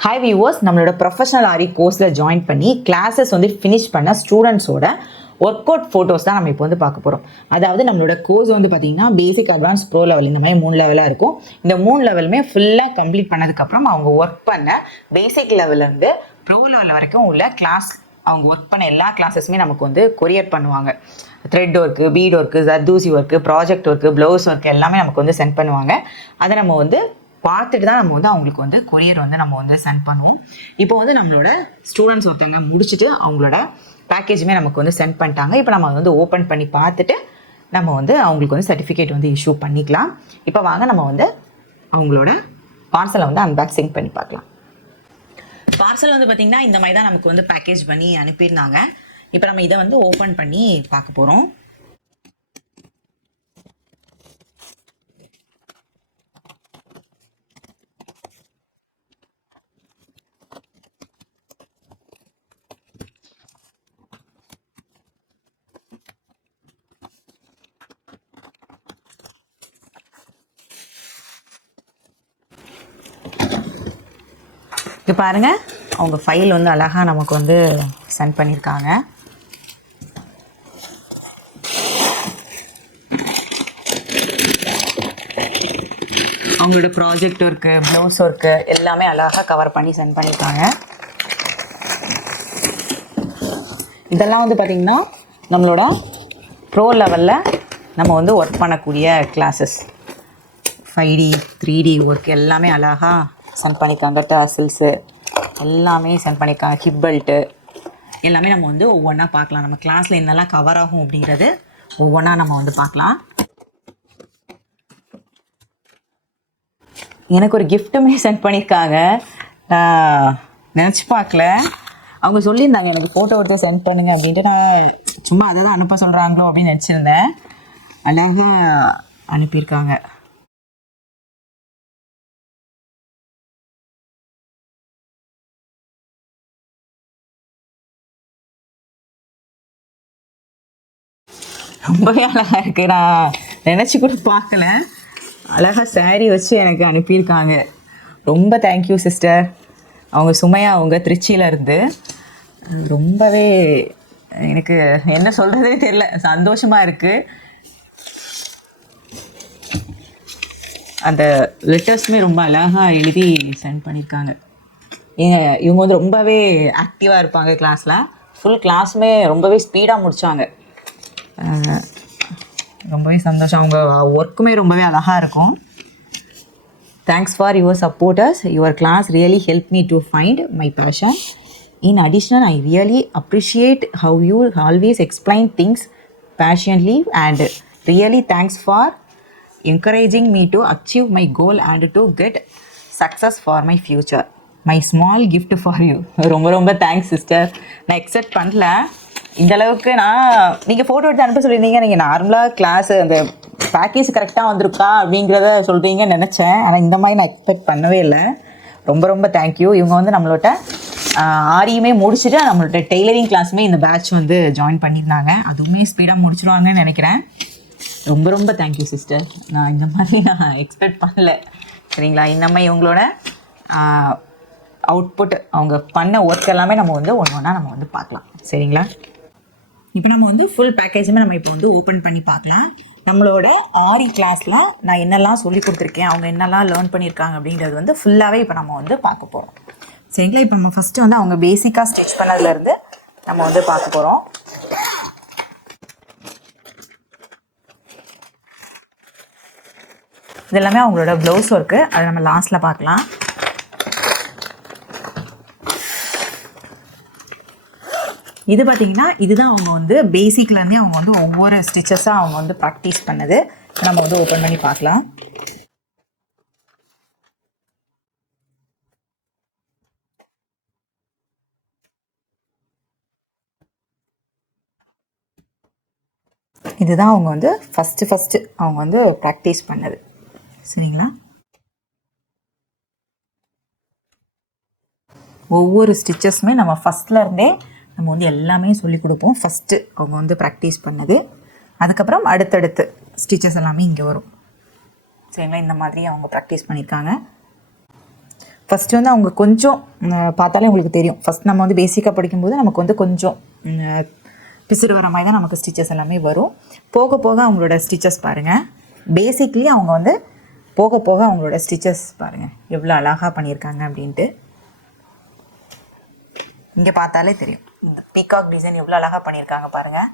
Hi viewers, நம்மளோட professional ஆரி கோர்ஸில் join பண்ணி கிளாஸஸ் வந்து ஃபினிஷ் பண்ண ஸ்டூடெண்ட்ஸோட ஒர்க் அவுட் ஃபோட்டோஸ் தான் நம்ம இப்போ வந்து பார்க்க போகிறோம். அதாவது நம்மளோட கோர்ஸ் வந்து பார்த்திங்கன்னா பேசிக், அட்வான்ஸ், ப்ரோ லெவல் இந்த மாதிரி 3 லெவலாக இருக்கும். இந்த 3 லெவலுமே ஃபுல்லாக கம்ப்ளீட் பண்ணதுக்கப்புறம் அவங்க ஒர்க் பண்ண பேசிக் லெவல்லேருந்து ப்ரோ லெவல் வரைக்கும் உள்ள கிளாஸ், அவங்க ஒர்க் பண்ண எல்லா கிளாஸஸுமே நமக்கு வந்து கொரியர் பண்ணுவாங்க. Thread work, beat work, zardozi work, project work, blouse work எல்லாமே நமக்கு வந்து சென்ட் பண்ணுவாங்க. அதை நம்ம வந்து பார்த்துட்டு தான் நம்ம வந்து அவங்களுக்கு வந்து கொரியர் வந்து நம்ம வந்து சென்ட் பண்ணுவோம். இப்போ வந்து நம்மளோட ஸ்டூடெண்ட்ஸ் ஒருத்தவங்க முடிச்சுட்டு அவங்களோட பேக்கேஜுமே நமக்கு வந்து சென்ட் பண்ணிட்டாங்க. இப்போ நம்ம வந்து ஓப்பன் பண்ணி பார்த்துட்டு நம்ம வந்து அவங்களுக்கு வந்து சர்டிஃபிகேட் வந்து இஷ்யூ பண்ணிக்கலாம். இப்போ வாங்க நம்ம வந்து அவங்களோட பார்சலை வந்து அன்பாக்சிங் பண்ணி பார்க்கலாம். பார்சல் வந்து பார்த்திங்கன்னா இந்த மாதிரி தான் நமக்கு வந்து பேக்கேஜ் பண்ணி அனுப்பியிருந்தாங்க. இப்போ நம்ம இதை வந்து ஓப்பன் பண்ணி பார்க்க போகிறோம். இது பாருங்கள், அவங்க ஃபைல் வந்து அழகாக நமக்கு வந்து சென்ட் பண்ணியிருக்காங்க. அவங்களோட ப்ராஜெக்ட் ஒர்க்கு, ப்ளவுஸ் ஒர்க்கு எல்லாமே அழகாக கவர் பண்ணி சென்ட் பண்ணியிருக்காங்க. இதெல்லாம் வந்து பார்த்திங்கன்னா நம்மளோட ப்ரோ லெவலில் நம்ம வந்து ஒர்க் பண்ணக்கூடிய கிளாஸஸ். 5D 3D ஒர்க் எல்லாமே அழகாக சென்ட் பண்ணியிருக்காங்க. டாசில்ஸு எல்லாமே சென்ட் பண்ணியிருக்காங்க. ஹிப் பெல்ட்டு எல்லாமே நம்ம வந்து ஒவ்வொன்றா பார்க்கலாம். நம்ம கிளாஸில் என்னெல்லாம் கவர் ஆகும் அப்படிங்கிறது ஒவ்வொன்றா நம்ம வந்து பார்க்கலாம். எனக்கு ஒரு கிஃப்ட்டுமே சென்ட் பண்ணியிருக்காங்க. நினச்சி பார்க்கல. அவங்க சொல்லியிருந்தாங்க எனக்கு ஃபோட்டோ எடுத்து சென்ட் பண்ணுங்க அப்படின்ட்டு. நான் சும்மா அதை தான் அனுப்ப சொல்கிறாங்களோ அப்படின்னு நினச்சிருந்தேன். அழகாக அனுப்பியிருக்காங்க. ரொம்பவே அழகாக இருக்குது. நான் நினச்சி கூட பார்க்கல. அழகாக சாரீ வச்சு எனக்கு அனுப்பியிருக்காங்க. ரொம்ப தேங்க்யூ சிஸ்டர். அவங்க சுமையா, அவங்க திருச்சியில் இருந்து. ரொம்பவே எனக்கு என்ன சொல்கிறதே தெரியல, சந்தோஷமாக இருக்குது. அந்த லெட்டர்ஸுமே ரொம்ப அழகாக எழுதி சென்ட் பண்ணியிருக்காங்க. இவங்க வந்து ரொம்பவே ஆக்டிவாக இருப்பாங்க கிளாஸில். ஃபுல் கிளாஸுமே ரொம்பவே ஸ்பீடாக முடித்தாங்க. ரொம்பவே சந்தோஷம். அவங்க ஒர்க்குமே ரொம்பவே அழகாக இருக்கும். Thanks for your supporters. Your class really help me to find my passion. In additional, I really appreciate how you always explain things patiently and really thanks for encouraging me to achieve my goal and to get success for my future. My small gift for you. ரொம்ப ரொம்ப thanks sister. நான் expect பண்ணல இந்தளவுக்கு. நீங்கள் photo எடுத்து அனுப்ப சொல்லியிருந்தீங்க. நீங்கள் நார்மலாக கிளாஸு அந்த பேக்கேஜ் கரெக்டாக வந்திருக்கா அப்படிங்கிறத சொல்கிறீங்கன்னு நினச்சேன். ஆனால் இந்த மாதிரி நான் எக்ஸ்பெக்ட் பண்ணவே இல்லை. ரொம்ப ரொம்ப தேங்க்யூ. இவங்க வந்து நம்மளோட ஆரியுமே முடிச்சுட்டு நம்மளோட டெய்லரிங் கிளாஸுமே இந்த பேட்ச் வந்து ஜாயின் பண்ணியிருந்தாங்க. அதுவுமே ஸ்பீடாக முடிச்சிடுவாங்கன்னு நினைக்கிறேன். ரொம்ப ரொம்ப தேங்க்யூ சிஸ்டர். இந்த மாதிரி நான் எக்ஸ்பெக்ட் பண்ணல. சரிங்களா? இந்த மாதிரி இவங்களோட அவுட்புட், அவங்க பண்ண ஒர்க் எல்லாமே நம்ம வந்து ஒன்று ஒன்றா நம்ம வந்து பார்க்கலாம். சரிங்களா? இப்போ நம்ம வந்து ஃபுல் பேக்கேஜுமே நம்ம இப்போ வந்து ஓப்பன் பண்ணி பார்க்கலாம். நம்மளோட ஆரி கிளாஸில் நான் என்னெல்லாம் சொல்லி கொடுத்துருக்கேன், அவங்க என்னெல்லாம் லேர்ன் பண்ணியிருக்காங்க அப்படிங்கிறது வந்து ஃபுல்லாகவே இப்போ நம்ம வந்து பார்க்க போகிறோம். சரிங்களா? இப்போ நம்ம ஃபஸ்ட்டு வந்து அவங்க பேசிக்காக ஸ்டிச் பண்ணதுலேருந்து நம்ம வந்து பார்க்க போகிறோம். இது எல்லாமே அவங்களோட ப்ளவுஸ் ஒர்க்கு. அதை நம்ம லாஸ்ட்டில் பார்க்கலாம். இது பார்த்திங்கன்னா இதுதான் அவங்க வந்து பேசிக்லேருந்தே அவங்க வந்து ஒவ்வொரு ஸ்டிச்சஸாக அவங்க வந்து ப்ராக்டிஸ் பண்ணது. நம்ம வந்து ஓப்பன் பண்ணி பார்க்கலாம். இதுதான் அவங்க வந்து ஃபஸ்ட்டு அவங்க வந்து ப்ராக்டிஸ் பண்ணது. சரிங்களா? ஒவ்வொரு ஸ்டிச்சஸுமே நம்ம ஃபஸ்ட்லேருந்தே நம்ம வந்து எல்லாமே சொல்லிக் கொடுப்போம். ஃபஸ்ட்டு அவங்க வந்து ப்ராக்டிஸ் பண்ணது. அதுக்கப்புறம் அடுத்தடுத்து ஸ்டிச்சஸ் எல்லாமே இங்கே வரும். சரிங்களா? இந்த மாதிரி அவங்க ப்ராக்டிஸ் பண்ணியிருக்காங்க. ஃபஸ்ட்டு வந்து அவங்க கொஞ்சம் பார்த்தாலே உங்களுக்கு தெரியும். ஃபஸ்ட் நம்ம வந்து பேசிக்காக படிக்கும்போது நமக்கு வந்து கொஞ்சம் பிசுறு வர மாதிரி தான் நமக்கு ஸ்டிச்சஸ் எல்லாமே வரும். போக போக அவங்களோட ஸ்டிச்சஸ் பாருங்கள். பேசிக்லி அவங்க வந்து போக போக அவங்களோட ஸ்டிச்சஸ் பாருங்கள் எவ்வளோ அழகாக பண்ணியிருக்காங்க அப்படின்ட்டு. இங்கே பார்த்தாலே தெரியும் இந்த பீகாக் டிசைன் எவ்வளோ அழகாக பண்ணியிருக்காங்க பாருங்கள்.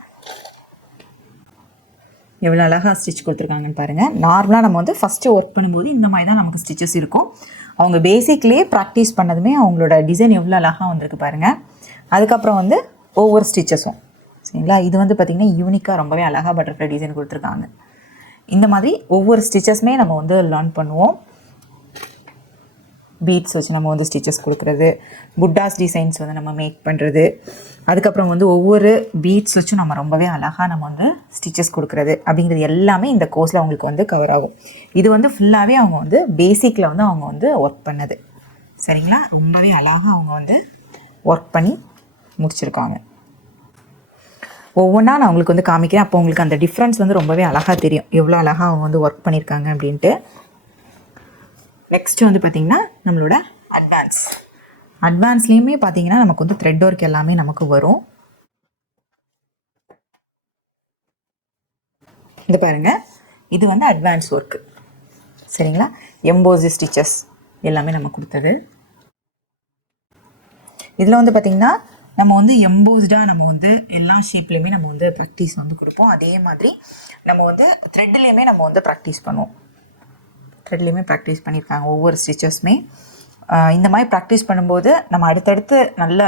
எவ்வளோ அழகாக ஸ்டிச் கொடுத்துருக்காங்கன்னு பாருங்கள். நார்மலாக நம்ம வந்து ஃபஸ்ட்டு ஒர்க் பண்ணும்போது இந்த மாதிரி தான் நமக்கு ஸ்டிச்சஸ் இருக்கும். அவங்க பேசிக்லேயே ப்ராக்டிஸ் பண்ணதுமே அவங்களோட டிசைன் எவ்வளோ அழகாக வந்திருக்கு பாருங்கள். அதுக்கப்புறம் வந்து ஒவ்வொரு ஸ்டிச்சஸும் சரிங்களா. இது வந்து பார்த்திங்கன்னா யூனிக்காக ரொம்பவே அழகாக பட்டர்ஃப்ளை டிசைன் கொடுத்துருக்காங்க. இந்த மாதிரி ஒவ்வொரு ஸ்டிச்சஸுமே நம்ம வந்து லேர்ன் பண்ணுவோம். பீட்ஸ் வச்சு நம்ம வந்து ஸ்டிச்சஸ் கொடுக்குறது, புட்டாஸ் டிசைன்ஸ் வந்து நம்ம மேக் பண்ணுறது, அதுக்கப்புறம் வந்து ஒவ்வொரு பீட்ஸ் வச்சும் நம்ம ரொம்பவே அழகாக நம்ம வந்து ஸ்டிச்சஸ் கொடுக்குறது அப்படிங்கிறது எல்லாமே இந்த கோர்ஸில் அவங்களுக்கு வந்து கவர் ஆகும். இது வந்து ஃபுல்லாகவே அவங்க வந்து பேசிக்கில் வந்து அவங்க வந்து ஒர்க் பண்ணது சரிங்களா. ரொம்பவே அழகாக அவங்க வந்து ஒர்க் பண்ணி முடிச்சிருக்காங்க. ஒவ்வொன்றா நான் உங்களுக்கு வந்து காமிக்கிறேன். அப்போ உங்களுக்கு அந்த டிஃப்ரென்ஸ் வந்து ரொம்பவே அழகாக தெரியும் எவ்வளோ அழகாக அவங்க வந்து ஒர்க் பண்ணியிருக்காங்க அப்படின்ட்டு. நெக்ஸ்ட் வந்து பார்த்திங்கன்னா நம்மளோட அட்வான்ஸ்லேயுமே பார்த்திங்கன்னா நமக்கு வந்து த்ரெட் ஒர்க் எல்லாமே நமக்கு வரும். இது பாருங்கள், இது வந்து அட்வான்ஸ் ஒர்க்கு சரிங்களா. எம்போசி ஸ்டிச்சஸ் எல்லாமே நம்ம கொடுத்தது. இதில் வந்து பார்த்திங்கன்னா நம்ம வந்து எம்போஸ்டாக நம்ம வந்து எல்லா ஷேப்லேயுமே நம்ம வந்து ப்ராக்டிஸ் வந்து கொடுப்போம். அதே மாதிரி நம்ம வந்து த்ரெட்லேயுமே நம்ம வந்து ப்ராக்டிஸ் பண்ணுவோம். த்ரெட்லேயுமே ப்ராக்டிஸ் பண்ணியிருக்காங்க ஒவ்வொரு ஸ்டிச்சஸுமே. இந்த மாதிரி ப்ராக்டிஸ் பண்ணும்போது நம்ம அடுத்தடுத்து நல்ல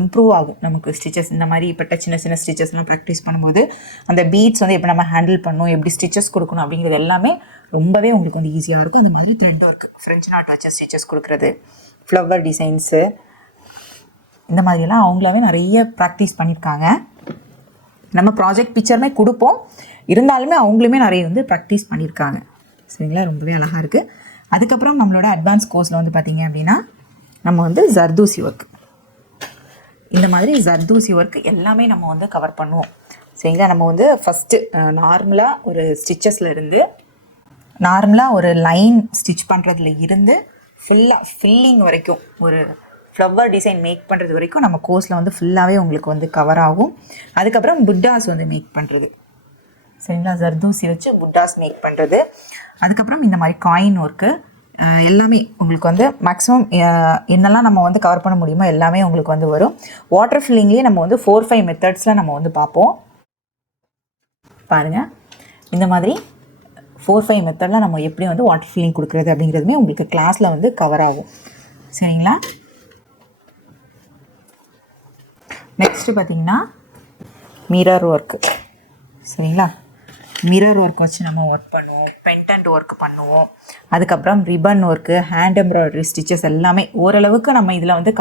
இம்ப்ரூவ் ஆகும் நமக்கு ஸ்டிச்சஸ். இந்த மாதிரி இப்பட்ட சின்ன சின்ன ஸ்டிச்சஸ்லாம் ப்ராக்டிஸ் பண்ணும்போது அந்த பீட்ஸ் வந்து எப்படி நம்ம ஹேண்டில் பண்ணணும், எப்படி ஸ்டிச்சஸ் கொடுக்கணும் அப்படிங்கிறது எல்லாமே ரொம்பவே உங்களுக்கு வந்து ஈஸியாக இருக்கும். அந்த மாதிரி த்ரெட் ஒர்க், ஃப்ரெஞ்ச் நாட் வச்ச ஸ்டிச்சஸ் கொடுக்குறது, ஃப்ளவர் டிசைன்ஸு, இந்த மாதிரியெல்லாம் அவங்களாவே நிறைய ப்ராக்டிஸ் பண்ணியிருக்காங்க. நம்ம ப்ராஜெக்ட் பிக்சருமே கொடுப்போம், இருந்தாலுமே அவங்களுமே நிறைய வந்து ப்ராக்டிஸ் பண்ணியிருக்காங்க சரிங்களா. ரொம்பவே அழகாக இருக்குது. அதுக்கப்புறம் நம்மளோட அட்வான்ஸ் கோர்ஸில் வந்து பார்த்திங்க அப்படின்னா நம்ம வந்து ஜர்தூசி ஒர்க், இந்த மாதிரி ஜர்தூசி ஒர்க் எல்லாமே நம்ம வந்து கவர் பண்ணுவோம் சரிங்களா. நம்ம வந்து ஃபஸ்ட்டு நார்மலாக ஒரு ஸ்டிச்சஸில் இருந்து நார்மலாக ஒரு லைன் ஸ்டிச் பண்ணுறதுல இருந்து ஃபுல்லாக ஃபில்லிங் வரைக்கும் ஒரு ஃப்ளவர் டிசைன் மேக் பண்ணுறது வரைக்கும் நம்ம கோர்ஸில் வந்து ஃபுல்லாகவே உங்களுக்கு வந்து கவர் ஆகும். அதுக்கப்புறம் புட்டாஸ் வந்து மேக் பண்ணுறது சரிங்களா. ஜர்தூசி வச்சு புட்டாஸ் மேக் பண்ணுறது, அதுக்கப்புறம் இந்த மாதிரி காயின் ஒர்க்கு எல்லாமே உங்களுக்கு வந்து மேக்ஸிமம் என்னெல்லாம் நம்ம வந்து கவர் பண்ண முடியுமோ எல்லாமே உங்களுக்கு வந்து வரும். வாட்டர் ஃபில்லிங்லேயே நம்ம வந்து 4-5 மெத்தட்ஸில் நம்ம வந்து பார்ப்போம் பாருங்கள். இந்த மாதிரி 4-5 மெத்தடில் நம்ம எப்படி வந்து வாட்டர் ஃபில்லிங் கொடுக்குறது அப்படிங்கிறதுமே உங்களுக்கு கிளாஸில் வந்து கவர் ஆகும் சரிங்களா. நெக்ஸ்ட்டு பார்த்திங்கன்னா மிரர் ஒர்க்கு சரிங்களா. மிரர் ஒர்க் வச்சு நம்ம ஒர்க் பண்ணுவோம், பென்டன்ட் ஒர்க் பண்ணுவோம், அதுக்கப்புறம் ribbon work, hand embroidery stitches எல்லாமே ஓரளவுக்கு நம்ம இதில் வந்து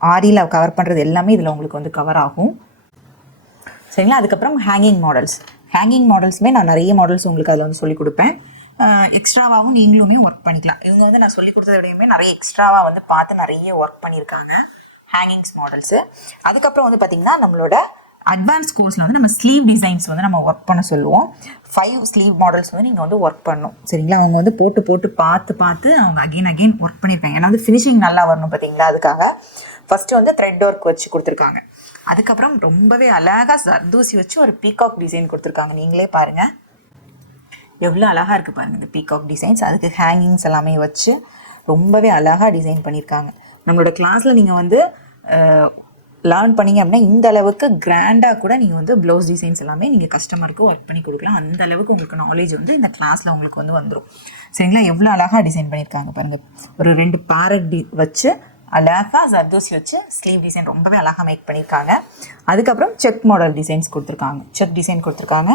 ஆரியில் கவர் பண்ணுறது எல்லாமே இதில் உங்களுக்கு வந்து கவர் ஆகும் சரிங்களா. அதுக்கப்புறம் ஹேங்கிங் மாடல்ஸுமே நான் நிறைய மாடல்ஸ் உங்களுக்கு அதில் வந்து சொல்லிக் கொடுப்பேன். எக்ஸ்ட்ராவாகவும் நீங்களுமே ஒர்க் பண்ணிக்கலாம். இவங்க வந்து நான் சொல்லிக் கொடுத்தத விடையுமே நிறைய எக்ஸ்ட்ராவாக வந்து பார்த்து நிறைய ஒர்க் பண்ணியிருக்காங்க ஹேங்கிங்ஸ் மாடல்ஸு. அதுக்கப்புறம் வந்து பார்த்திங்கன்னா நம்மளோட அட்வான்ஸ் கோர்ஸில் வந்து நம்ம ஸ்லீவ் டிசைன்ஸ் வந்து நம்ம ஒர்க் பண்ண சொல்லுவோம். 5 ஸ்லீவ் மாடல்ஸ் வந்து நீங்கள் வந்து ஒர்க் பண்ணணும் சரிங்களா. அவங்க வந்து போட்டு பார்த்து அவங்க அகெயின் ஒர்க் பண்ணியிருக்காங்க. ஏன்னா வந்து ஃபினிஷிங் நல்லா வரணும் பார்த்தீங்களா. அதுக்காக ஃபஸ்ட்டு வந்து த்ரெட் ஒர்க் வச்சு கொடுத்துருக்காங்க. அதுக்கப்புறம் ரொம்பவே அழகாக ஜர்தூசி வச்சு ஒரு பீகாக் டிசைன் கொடுத்துருக்காங்க. நீங்களே பாருங்கள் எவ்வளோ அழகாக இருக்குது பாருங்கள் இந்த பீகாக் டிசைன்ஸ். அதுக்கு ஹேங்கிங்ஸ் எல்லாமே வச்சு ரொம்பவே அழகாக டிசைன் பண்ணியிருக்காங்க. நம்மளோட கிளாஸில் நீங்கள் வந்து லேர்ன் பண்ணிங்க அப்படின்னா இந்த அளவுக்கு கிராண்டாக கூட நீங்கள் வந்து ப்ளவுஸ் டிசைன்ஸ் எல்லாமே நீங்கள் கஸ்டமருக்கு ஒர்க் பண்ணி கொடுக்கலாம். அந்த அளவுக்கு உங்களுக்கு நாலேஜ் வந்து இந்த கிளாஸில் உங்களுக்கு வந்து வந்துடும் சரிங்களா. எவ்வளோ அழகாக டிசைன் பண்ணியிருக்காங்க பாருங்கள். ஒரு 2 பேரட் வச்சு அழகாக ஜர்தோசி வச்சு ஸ்லீவ் டிசைன் ரொம்பவே அழகாக மேக் பண்ணியிருக்காங்க. அதுக்கப்புறம் செக் மாடல் டிசைன்ஸ் கொடுத்துருக்காங்க, செக் டிசைன் கொடுத்துருக்காங்க.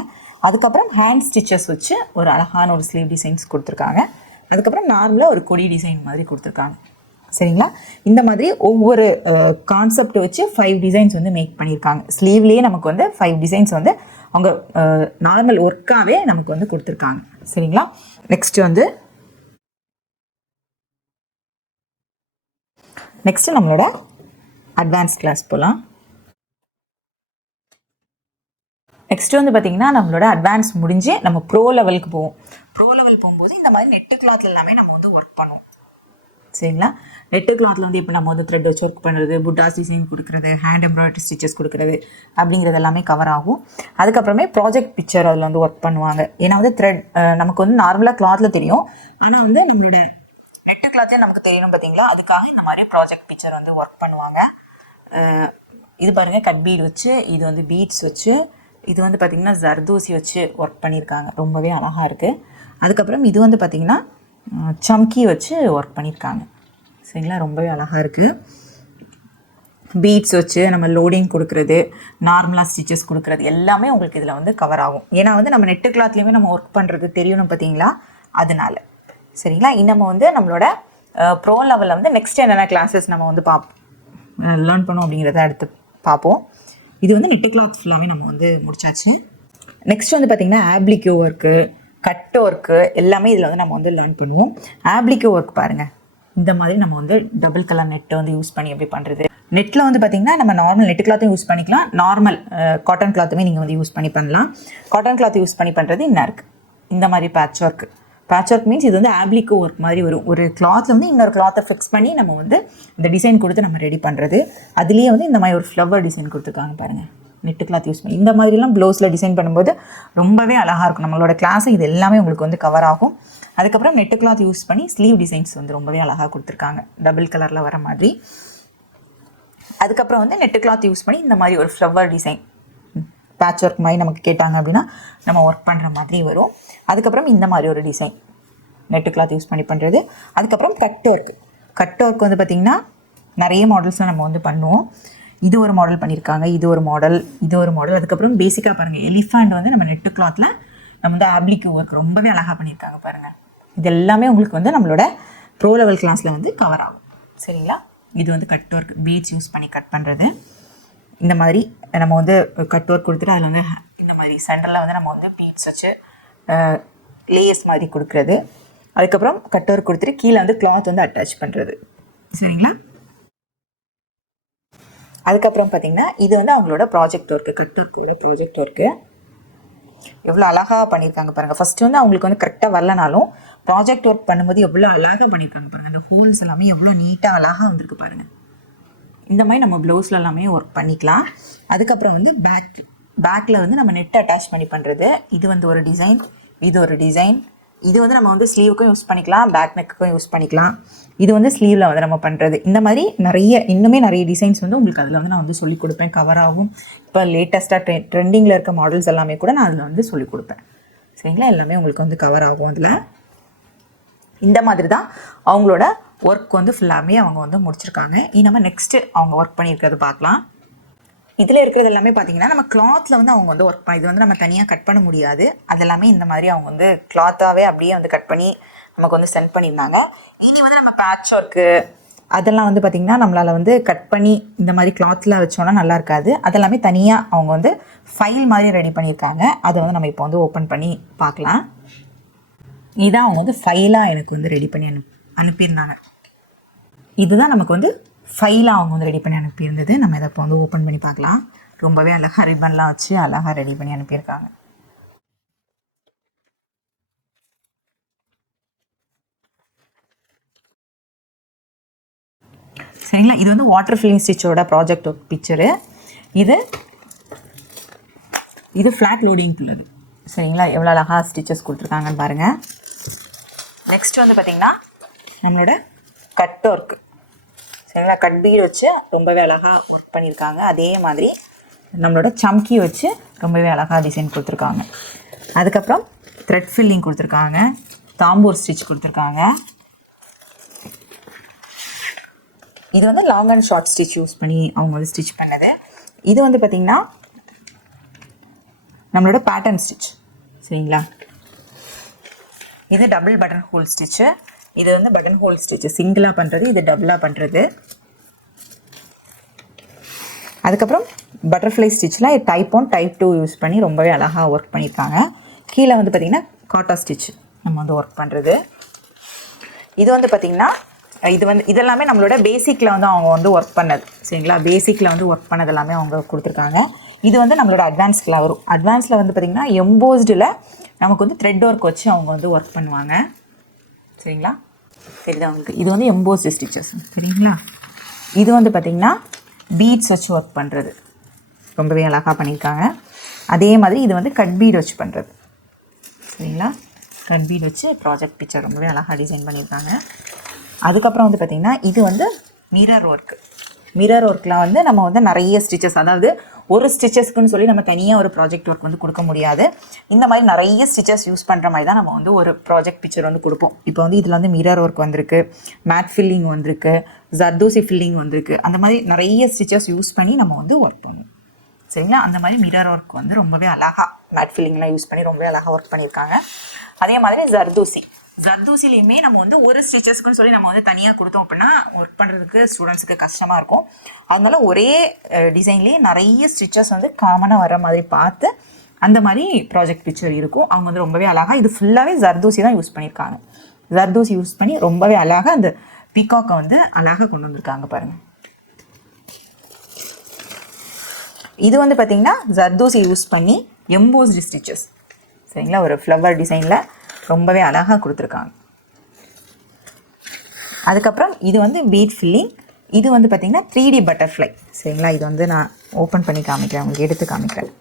அதுக்கப்புறம் ஹேண்ட் ஸ்டிச்சஸ் வச்சு ஒரு அழகான ஒரு ஸ்லீவ் டிசைன்ஸ் கொடுத்துருக்காங்க. அதுக்கப்புறம் நார்மலாக ஒரு கொடி டிசைன் மாதிரி கொடுத்துருக்காங்க சரிங்களா. இந்த மாதிரி ஒவ்வொரு கான்செப்ட் வச்சு 5 டிசைன்ஸ் வந்து மேக் பண்ணியிருக்காங்க. ஸ்லீவ்லேயே நமக்கு வந்து 5 டிசைன்ஸ் வந்து அவங்க நார்மல் ஒர்க்காகவே நமக்கு வந்து கொடுத்துருக்காங்க சரிங்களா. நெக்ஸ்ட்டு நம்மளோட அட்வான்ஸ் கிளாஸ் போகலாம். நெக்ஸ்ட்டு வந்து பார்த்திங்கன்னா நம்மளோட அட்வான்ஸ் முடிஞ்சு நம்ம ப்ரோ லெவலுக்கு போவோம். ப்ரோ லெவல் போகும்போது இந்த மாதிரி நெட்டு கிளாத்ல எல்லாமே நம்ம வந்து ஒர்க் பண்ணுவோம் சரிங்களா. நெட்டு கிளாத்தில் வந்து இப்போ நம்ம வந்து த்ரெட் வச்சு ஒர்க் பண்ணுறது, புட்டாஸ் டிசைன் கொடுக்குறது, ஹேண்ட் எம்ப்ராய்டரி ஸ்டிச்சஸ் கொடுக்குறது அப்படிங்கிறது எல்லாமே கவர் ஆகும். அதுக்கப்புறமே ப்ராஜெக்ட் பிக்சர் அதில் வந்து ஒர்க் பண்ணுவாங்க. ஏன்னா வந்து த்ரெட் நமக்கு வந்து நார்மலாக கிளாத்தில் தெரியும், ஆனால் வந்து நம்மளோட நெட்டு கிளாத்தே நமக்கு தெரியணும் பார்த்தீங்களா, அதுக்காக இந்த மாதிரி ப்ராஜெக்ட் பிக்சர் வந்து ஒர்க் பண்ணுவாங்க. இது பாருங்கள், கட் பீட் வச்சு, இது வந்து பீட்ஸ் வச்சு, இது வந்து பார்த்திங்கன்னா ஜர்தோசி வச்சு ஒர்க் பண்ணியிருக்காங்க. ரொம்பவே அழகாக இருக்குது. அதுக்கப்புறம் இது வந்து பார்த்திங்கன்னா சம்கி வச்சு ஒர்க் பண்ணியிருக்காங்க. சரிங்களா, ரொம்பவே அழகாக இருக்குது. பீட்ஸ் வச்சு நம்ம லோடிங் கொடுக்குறது, நார்மலாக ஸ்டிச்சஸ் கொடுக்குறது எல்லாமே உங்களுக்கு இதில் வந்து கவர் ஆகும். ஏன்னா வந்து நம்ம நெட்டு கிளாத்லேயுமே நம்ம ஒர்க் பண்ணுறது தெரியணும் பார்த்தீங்களா, அதனால. சரிங்களா, நம்ம வந்து நம்மளோட ப்ரோ லெவலில் வந்து நெக்ஸ்ட் என்னென்ன கிளாஸஸ் நம்ம வந்து லேர்ன் பண்ணோம் அப்படிங்கிறத அடுத்து பார்ப்போம். இது வந்து நெட்டு கிளாத் ஃபுல்லாகவே நம்ம வந்து முடிச்சாச்சு. நெக்ஸ்ட் வந்து பார்த்திங்கன்னா ஆப்ளிகோ ஒர்க்கு, கட் ஒர்க்கு எல்லாமே இதில் வந்து நம்ம வந்து லேர்ன் பண்ணுவோம். ஆப்ளிகோ ஒர்க் பாருங்கள், இந்த மாதிரி நம்ம வந்து டபுள் கலர் நெட்டை வந்து யூஸ் பண்ணி எப்படி பண்ணுறது. நெட்டில் வந்து பார்த்திங்கன்னா நம்ம நார்மல் நெட்டு கிளாத்தும் யூஸ் பண்ணிக்கலாம், நார்மல் காட்டன் கிளாத்துமே நீங்கள் வந்து யூஸ் பண்ணி பண்ணலாம். காட்டன் கிளாத் யூஸ் பண்ணி பண்ணுறது இன்னும் இருக்குது. இந்த மாதிரி patch work, patch work means இது வந்து ஆப்ளிகோ ஒர்க் மாதிரி வரும். ஒரு கிளாத்தில் வந்து இன்னொரு கிளாத்தை ஃபிக்ஸ் பண்ணி நம்ம வந்து இந்த டிசைன் கொடுத்து நம்ம ரெடி பண்ணுறது. அதுலேயே வந்து இந்த மாதிரி ஒரு ஃப்ளவர் டிசைன் கொடுத்துருக்காங்க பாருங்கள், நெட்டு கிளாத் யூஸ் பண்ணி. இந்த மாதிரிலாம் ப்ளவுஸில் டிசைன் பண்ணும்போது ரொம்பவே அழகாக இருக்கும். நம்மளோட கிளாஸை இது எல்லாமே உங்களுக்கு வந்து கவர் ஆகும். அதுக்கப்புறம் நெட்டு கிளாத் யூஸ் பண்ணி ஸ்லீவ் டிசைன்ஸ் வந்து ரொம்பவே அழகாக கொடுத்துருக்காங்க, டபுள் கலரில் வர மாதிரி. அதுக்கப்புறம் வந்து நெட்டு கிளாத் யூஸ் பண்ணி இந்த மாதிரி ஒரு ஃப்ளவர் டிசைன் பேட்ச் ஒர்க் மாதிரி நமக்கு கேட்டாங்க அப்படின்னா நம்ம ஒர்க் பண்ணுற மாதிரி வரும். அதுக்கப்புறம் இந்த மாதிரி ஒரு டிசைன் நெட்டு கிளாத் யூஸ் பண்ணி பண்ணுறது. அதுக்கப்புறம் கட் ஒர்க். கட் ஒர்க் வந்து பார்த்திங்கன்னா நிறைய மாடல்ஸில் நம்ம வந்து பண்ணுவோம். இது ஒரு மாடல் பண்ணியிருக்காங்க, இது ஒரு மாடல், இது ஒரு மாடல். அதுக்கப்புறம் பேசிக்காக பாருங்கள், எலிஃபண்ட் வந்து நம்ம நெட்டு கிளாத்தில் நம்ம வந்து ஆப்ளிகோ ஒர்க் ரொம்பவே அழகாக பண்ணியிருக்காங்க பாருங்கள். இது எல்லாமே உங்களுக்கு வந்து நம்மளோட ப்ரோ லெவல் கிளாஸில் வந்து கவர் ஆகும். சரிங்களா, இது வந்து கட் ஒர்க், பீட்ஸ் யூஸ் பண்ணி கட் பண்ணுறது. இந்த மாதிரி நம்ம வந்து கட் ஒர்க் கொடுத்துட்டு அதில் வந்து இந்த மாதிரி சென்டரில் வந்து நம்ம வந்து பீட்ஸ் வச்சு லேயர்ஸ் மாதிரி கொடுக்குறது. அதுக்கப்புறம் கட் ஒர்க் கொடுத்துட்டு கீழே வந்து கிளாத் வந்து அட்டாச் பண்ணுறது. சரிங்களா, அதுக்கப்புறம் பார்த்திங்கன்னா இது வந்து அவங்களோட ப்ராஜெக்ட் ஒர்க்கு, கட் ஒர்க்கோட ப்ராஜெக்ட் ஒர்க்கு. எவ்வளோ அழகாக பண்ணியிருக்காங்க பாருங்கள். ஃபஸ்ட்டு வந்து அவங்களுக்கு வந்து கரெக்டாக வரலனாலும் ப்ராஜெக்ட் ஒர்க் பண்ணும்போது எவ்வளோ அழகாக பண்ணியிருக்காங்க பாருங்கள். அந்த ஹோல்ஸ் எல்லாமே எவ்வளோ நீட்டாக அழகாக வந்திருக்கு பாருங்கள். இந்த மாதிரி நம்ம ப்ளவுஸில் எல்லாமே ஒர்க் பண்ணிக்கலாம். அதுக்கப்புறம் வந்து பேக்கில் வந்து நம்ம நெட் அட்டாச் பண்ணி பண்ணுறது. இது வந்து ஒரு டிசைன், இது ஒரு டிசைன். இது வந்து நம்ம வந்து ஸ்லீவுக்கும் யூஸ் பண்ணிக்கலாம், பேக் நெக்குக்கும் யூஸ் பண்ணிக்கலாம். இது வந்து ஸ்லீவில் வந்து நம்ம பண்ணுறது. இந்த மாதிரி இன்னுமே நிறைய டிசைன்ஸ் வந்து உங்களுக்கு அதில் வந்து நான் வந்து சொல்லிக் கொடுப்பேன், கவர் ஆகும். இப்போ லேட்டஸ்ட்டாக ட்ரெண்டிங்கில் இருக்க மாடல்ஸ் எல்லாமே கூட நான் அதில் வந்து சொல்லிக் கொடுப்பேன். சரிங்களா, எல்லாமே உங்களுக்கு வந்து கவர் ஆகும் அதில். இந்த மாதிரி தான் அவங்களோட ஒர்க் வந்து ஃபுல்லாமே அவங்க வந்து முடிச்சிருக்காங்க. நம்ம நெக்ஸ்ட்டு அவங்க ஒர்க் பண்ணியிருக்கிறது பார்க்கலாம். இதில் இருக்கிறது எல்லாமே பார்த்தீங்கன்னா நம்ம கிளாத்தில் வந்து அவங்க வந்து ஒர்க் பண்ணி, இது வந்து நம்ம தனியாக கட் பண்ண முடியாது. அதெல்லாமே இந்த மாதிரி அவங்க வந்து கிளாத்தாகவே அப்படியே வந்து கட் பண்ணி நமக்கு வந்து சென்ட் பண்ணியிருந்தாங்க. இனி வந்து நம்ம பேட்ச் ஒர்க்கு அதெல்லாம் வந்து பார்த்திங்கன்னா நம்மளால் வந்து கட் பண்ணி இந்த மாதிரி கிளாத்தில் வச்சோன்னா நல்லா இருக்காது. அதெல்லாமே தனியாக அவங்க வந்து ஃபைல் மாதிரி ரெடி பண்ணியிருக்காங்க. அதை வந்து நம்ம இப்போ வந்து ஓப்பன் பண்ணி பார்க்கலாம். இதான் அவங்க வந்து ஃபைலாக எனக்கு வந்து ரெடி பண்ணி அனுப்பியிருந்தாங்க. இதுதான் நமக்கு வந்து ஃபைலாக அவங்க வந்து ரெடி பண்ணி அனுப்பியிருந்தது. நம்ம இதை இப்போ வந்து ஓப்பன் பண்ணி பார்க்கலாம். ரொம்பவே அழகாக ரிப்பன்லாம் வச்சு அழகாக ரெடி பண்ணி அனுப்பியிருக்காங்க. சரிங்களா, இது வந்து வாட்டர் ஃபில்லிங் ஸ்டிச்சோட ப்ராஜெக்ட் ஒர்க் பிக்சரு. இது ஃப்ளாட் லோடிங்க்குள்ளது. சரிங்களா, எவ்வளோ அழகாக ஸ்டிச்சஸ் கொடுத்துருக்காங்கன்னு பாருங்கள். நெக்ஸ்ட் வந்து பார்த்திங்கன்னா நம்மளோட கட் ஒர்க்கு. சரிங்களா, கட் பீட் வச்சு ரொம்பவே அழகாக ஒர்க் பண்ணியிருக்காங்க. அதே மாதிரி நம்மளோட சம்கி வச்சு ரொம்பவே அழகாக டிசைன் கொடுத்துருக்காங்க. அதுக்கப்புறம் த்ரெட் ஃபில்லிங் கொடுத்துருக்காங்க, தாம்பூர் ஸ்டிச் கொடுத்துருக்காங்க. இது வந்து long and short stitch use பண்ணி அவங்க வந்து ஸ்டிச் பண்ணது. இது வந்து பார்த்திங்கன்னா நம்மளோட பேட்டர்ன் ஸ்டிச். சரிங்களா, இது டபுள் பட்டன் ஹோல் ஸ்டிச்சு. இது வந்து பட்டன் ஹோல் ஸ்டிச்சு சிங்கிளாக பண்ணுறது, இது டபுளாக பண்ணுறது. அதுக்கப்புறம் பட்டர்ஃப்ளை ஸ்டிச்சில் டைப் 1 டைப் 2 யூஸ் பண்ணி ரொம்பவே அழகாக ஒர்க் பண்ணியிருக்காங்க. கீழே வந்து பார்த்திங்கன்னா காட்டா ஸ்டிச் நம்ம வந்து ஒர்க் பண்ணுறது. இது வந்து பார்த்திங்கன்னா இதெல்லாமே நம்மளோட பேசிக்கில் வந்து அவங்க வந்து ஒர்க் பண்ணது. சரிங்களா, பேசிக்கில் வந்து ஒர்க் பண்ணது எல்லாமே அவங்க கொடுத்துருக்காங்க. இது வந்து நம்மளோட அட்வான்ஸில் வரும். அட்வான்ஸில் வந்து பார்த்திங்கன்னா எம்போஸ்டில் நமக்கு வந்து த்ரெட் ஒர்க் வச்சு அவங்க வந்து ஒர்க் பண்ணுவாங்க. சரிங்களா, சரிதா உங்களுக்கு? இது வந்து எம்போஸ்டு ஸ்டிச்சஸ் சரிங்களா. இது வந்து பார்த்திங்கன்னா பீட்ஸ் வச்சு ஒர்க் பண்ணுறது, ரொம்பவே அழகாக பண்ணியிருக்காங்க. அதே மாதிரி இது வந்து கட் பீட் வச்சு பண்ணுறது சரிங்களா. கட் பீட் வச்சு ப்ராஜெக்ட் பிக்சர் ரொம்பவே அழகாக டிசைன் பண்ணியிருக்காங்க. அதுக்கப்புறம் வந்து பார்த்திங்கன்னா இது வந்து மிரர் ஒர்க்கு. மிரர் ஒர்க்கில் வந்து நம்ம வந்து நிறைய ஸ்டிச்சஸ், அதாவது ஒரு ஸ்டிச்சஸ்க்குன்னு சொல்லி நம்ம தனியாக ஒரு ப்ராஜெக்ட் ஒர்க் வந்து கொடுக்க முடியாது. இந்த மாதிரி நிறைய ஸ்டிச்சஸ் யூஸ் பண்ணுற மாதிரி தான் நம்ம வந்து ஒரு ப்ராஜெக்ட் பிக்சர் வந்து கொடுப்போம். இப்போ வந்து இதில் வந்து மிரர் ஒர்க் வந்திருக்கு, மேட் ஃபில்லிங் வந்திருக்கு, ஜர்தோசி ஃபில்லிங் வந்திருக்கு. அந்த மாதிரி நிறைய ஸ்டிச்சஸ் யூஸ் பண்ணி நம்ம வந்து ஒர்க் பண்ணுவோம் சரிங்களா. அந்த மாதிரி மிரர் ஒர்க் வந்து ரொம்பவே அழகாக மேட் ஃபில்லிங்லாம் யூஸ் பண்ணி ரொம்பவே அழகாக ஒர்க் பண்ணியிருக்காங்க. அதே மாதிரி ஜர்தூசிலையுமே நம்ம வந்து ஒரு ஸ்டிச்சஸ்க்குன்னு சொல்லி நம்ம வந்து தனியாக கொடுத்தோம் அப்படின்னா ஒர்க் பண்ணுறதுக்கு ஸ்டூடெண்ட்ஸுக்கு கஷ்டமாக இருக்கும். அதனால ஒரே டிசைன்லேயே நிறைய ஸ்டிச்சஸ் வந்து காமனாக வர மாதிரி பார்த்து அந்த மாதிரி ப்ராஜெக்ட் பிக்சர் இருக்கும். அவங்க வந்து ரொம்பவே அழகாக இது ஃபுல்லாகவே ஜர்தூசி தான் யூஸ் பண்ணியிருக்காங்க. ஜர்தூசி யூஸ் பண்ணி ரொம்பவே அழகாக அந்த பீகாக்கை வந்து அழகாக கொண்டு வந்திருக்காங்க பாருங்கள். இது வந்து பார்த்திங்கன்னா ஜர்தூசி யூஸ் பண்ணி எம்போஸ்டு ஸ்டிச்சஸ் சரிங்களா, ஒரு ஃப்ளவர் டிசைனில் ரொம்பவே அழகாக கொடுத்துருக்காங்க. அதுக்கப்புறம் இது வந்து பீட் ஃபில்லிங். இது வந்து பார்த்திங்கன்னா 3D பட்டர்ஃப்ளை சரிங்களா. இது வந்து நான் ஓப்பன் பண்ணி காமிக்கிறேன், உங்களுக்கு எடுத்து காமிக்கிறேன்.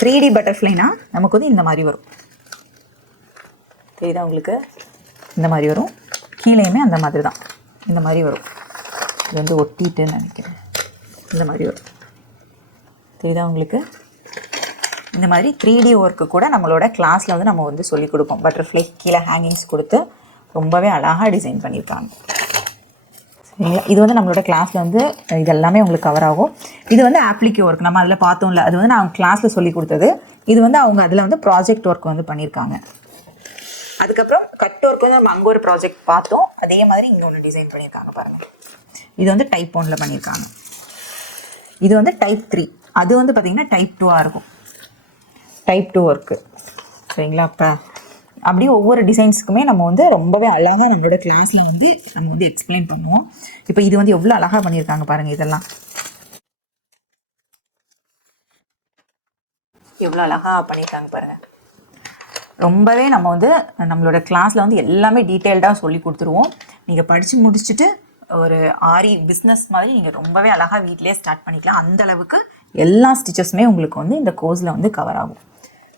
3D பட்டர்ஃப்ளைனா நமக்கு வந்து இந்த மாதிரி வரும் தெரியுதா உங்களுக்கு? இந்த மாதிரி வரும், கீழேயுமே அந்த மாதிரி தான் இந்த மாதிரி வரும். இது வந்து ஒட்டிட்டுன்னு நினைக்கிறேன். இந்த மாதிரி வரும் தெரியுதா உங்களுக்கு? இந்த மாதிரி 3D ஒர்க்கு கூட நம்மளோட கிளாஸில் வந்து நம்ம வந்து சொல்லிக் கொடுப்போம். பட்டர்ஃப்ளை கீழே ஹேங்கிங்ஸ் கொடுத்து ரொம்பவே அழகாக டிசைன் பண்ணியிருக்காங்க சரிங்களா. இது வந்து நம்மளோட கிளாஸில் வந்து இதெல்லாமே உங்களுக்கு கவர் ஆகும். இது வந்து ஆப்ளிகே ஒர்க் நம்ம அதில் பார்த்தோம்ல, அது வந்து நான் கிளாஸில் சொல்லி கொடுத்தது. இது வந்து அவங்க அதில் வந்து ப்ராஜெக்ட் ஒர்க் வந்து பண்ணியிருக்காங்க. அதுக்கப்புறம் கட் ஒர்க் வந்து நம்ம அங்கே ஒரு ப்ராஜெக்ட் பார்த்தோம், அதே மாதிரி இங்கே ஒன்று டிசைன் பண்ணியிருக்காங்க பாருங்கள். இது வந்து டைப் 1 பண்ணியிருக்காங்க. இது வந்து டைப் 3, அது வந்து பார்த்திங்கன்னா டைப் 2 இருக்கும். டைப் 2 ஒர்க்கு சரிங்களா. அப்போ அப்படியே ஒவ்வொரு டிசைன்ஸுக்குமே நம்ம வந்து ரொம்பவே அழகாக நம்மளோட கிளாஸில் வந்து நம்ம வந்து எக்ஸ்பிளைன் பண்ணுவோம். இப்போ இது வந்து எவ்வளோ அழகாக பண்ணியிருக்காங்க பாருங்கள். இதெல்லாம் எவ்வளோ அழகாக பண்ணியிருக்காங்க பாருங்கள். ரொம்பவே நம்ம வந்து நம்மளோட கிளாஸில் வந்து எல்லாமே டீட்டெயில்டாக சொல்லி கொடுத்துருவோம். நீங்கள் படித்து முடிச்சுட்டு ஒரு ஆரி பிஸ்னஸ் மாதிரி நீங்கள் ரொம்பவே அழகாக வீட்டிலே ஸ்டார்ட் பண்ணிக்கலாம். அந்த அளவுக்கு எல்லா ஸ்டிச்சஸுமே உங்களுக்கு வந்து இந்த கோர்ஸில் வந்து கவர் ஆகும்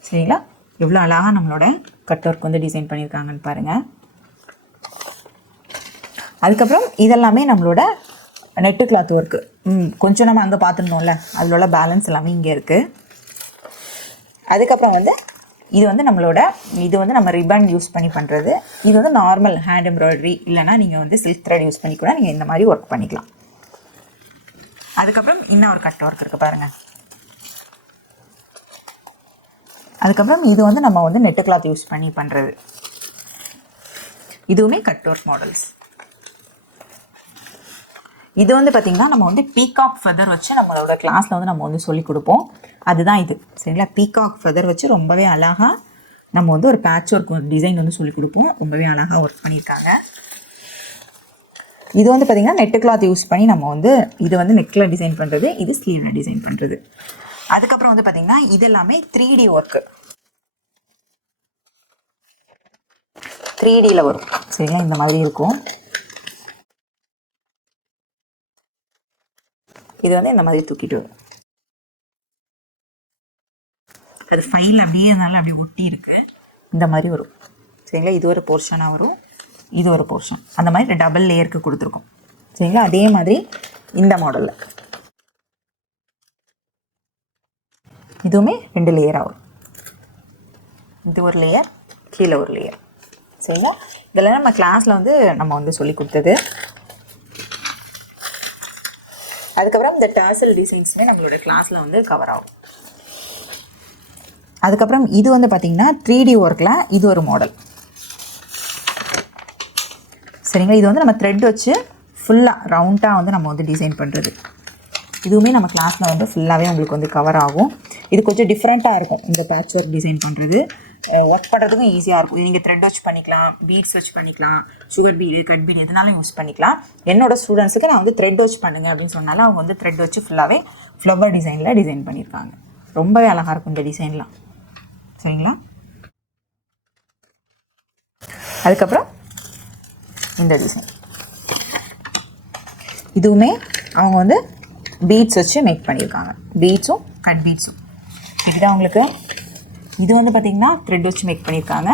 சரிங்களா. எவ்வளோ அழகாக நம்மளோட கட் ஒர்க் வந்து டிசைன் பண்ணியிருக்காங்கன்னு பாருங்கள். அதுக்கப்புறம் இதெல்லாமே நம்மளோட நெட்டு கிளாத் ஒர்க்கு. கொஞ்சம் நம்ம அங்கே பார்த்துருந்தோம்ல, அதில் பேலன்ஸ் எல்லாமே இங்கே இருக்குது. அதுக்கப்புறம் வந்து இது வந்து நம்மளோட இது வந்து நம்ம ரிப்பன் யூஸ் பண்ணி பண்ணுறது. இது வந்து நார்மல் ஹேண்ட் எம்ப்ராய்டரி, இல்லைனா நீங்கள் வந்து சில்க் த்ரெட் யூஸ் பண்ணி கூட நீங்கள் இந்த மாதிரி ஒர்க் பண்ணிக்கலாம். அதுக்கப்புறம் இன்னும் ஒரு கட் ஒர்க் இருக்குது பாருங்கள். அதுக்கப்புறம் இது வந்து நம்ம வந்து நெட்டு கிளாத் யூஸ் பண்ணி பண்ணுறது. இதுவுமே கட் ஒர்க் மாடல்ஸ். இது வந்து பார்த்திங்கன்னா நம்ம வந்து பீகாக் ஃபெதர் வச்சு நம்மளோட கிளாஸில் வந்து நம்ம வந்து சொல்லிக் கொடுப்போம். அதுதான் இது சரிங்களா. பீகாக் ஃபெதர் வச்சு ரொம்பவே அழகாக நம்ம வந்து ஒரு பேட்ச் ஒர்க் டிசைன் வந்து சொல்லிக் கொடுப்போம். ரொம்பவே அழகாக ஒர்க் பண்ணியிருக்காங்க. இது வந்து பார்த்திங்கன்னா நெட்டு கிளாத் யூஸ் பண்ணி நம்ம வந்து இது வந்து நெக்கில் டிசைன் பண்ணுறது, இது ஸ்லீவில் டிசைன் பண்ணுறது. அதுக்கப்புறம் வந்து பார்த்திங்கன்னா இது எல்லாமே 3D ஒர்க்கு. 3Dயில் வரும் சரிங்களா. இந்த மாதிரி இருக்கும். இது வந்து இந்த மாதிரி தூக்கிட்டு வரும். அது ஃபைல் அப்படியே இருந்தாலும் அப்படியே ஒட்டி இருக்கு. இந்த மாதிரி வரும் சரிங்களா. இது ஒரு போர்ஷனாக வரும், இது ஒரு போர்ஷன். அந்த மாதிரி டபுள் லேயருக்கு கொடுத்துருக்கோம் சரிங்களா. அதே மாதிரி இந்த மாடலில் இதுவுமே 2 லேயராக வரும். இது ஒரு லேயர், கீழே ஒரு லேயர் சரிங்களா. இதெல்லாம் நம்ம கிளாஸில் வந்து நம்ம வந்து சொல்லி கொடுத்தது. அதுக்கப்புறம் இந்த டாசல் டிசைன்ஸுமே நம்மளோட கிளாஸில் வந்து கவர் ஆகும். அதுக்கப்புறம் இது வந்து பார்த்திங்கன்னா 3D ஒர்க்கில் இது ஒரு மாடல் சரிங்களா. இது வந்து நம்ம த்ரெட் வச்சு ஃபுல்லாக ரவுண்டாக வந்து நம்ம வந்து டிசைன் பண்ணுறது. இதுவுமே நம்ம கிளாஸில் வந்து ஃபுல்லாகவே உங்களுக்கு வந்து கவர் ஆகும். இது கொஞ்சம் டிஃப்ரெண்ட்டாக இருக்கும். இந்த பேட்ச் ஒர்க் டிசைன் பண்ணுறது ஒர்க் பண்ணுறதுக்கும் ஈஸியாக இருக்கும். இது நீங்கள் த்ரெட் வச்சு பண்ணிக்கலாம், பீட்ஸ் வச்சு பண்ணிக்கலாம், சுகர் பீடு, கட் பீடு எதுனாலும் யூஸ் பண்ணிக்கலாம். என்னோடய ஸ்டூடெண்ட்ஸுக்கு நான் வந்து த்ரெட் வச்சு பண்ணுங்க அப்படின்னு சொன்னாலும் அவங்க வந்து த்ரெட் வச்சு ஃபுல்லாகவே ஃப்ளவர் டிசைனில் டிசைன் பண்ணியிருக்காங்க. ரொம்பவே அழகாக இருக்கும் இந்த டிசைன்லாம் சரிங்களா. அதுக்கப்புறம் இந்த டிசைன் இதுவுமே அவங்க வந்து பீட்ஸ் வச்சு மேக் பண்ணியிருக்காங்க. பீட்ஸும் கட் பீட்ஸும் இதுதான் உங்களுக்கு. இது வந்து பார்த்திங்கன்னா த்ரெட் வச்சு மேக் பண்ணியிருக்காங்க.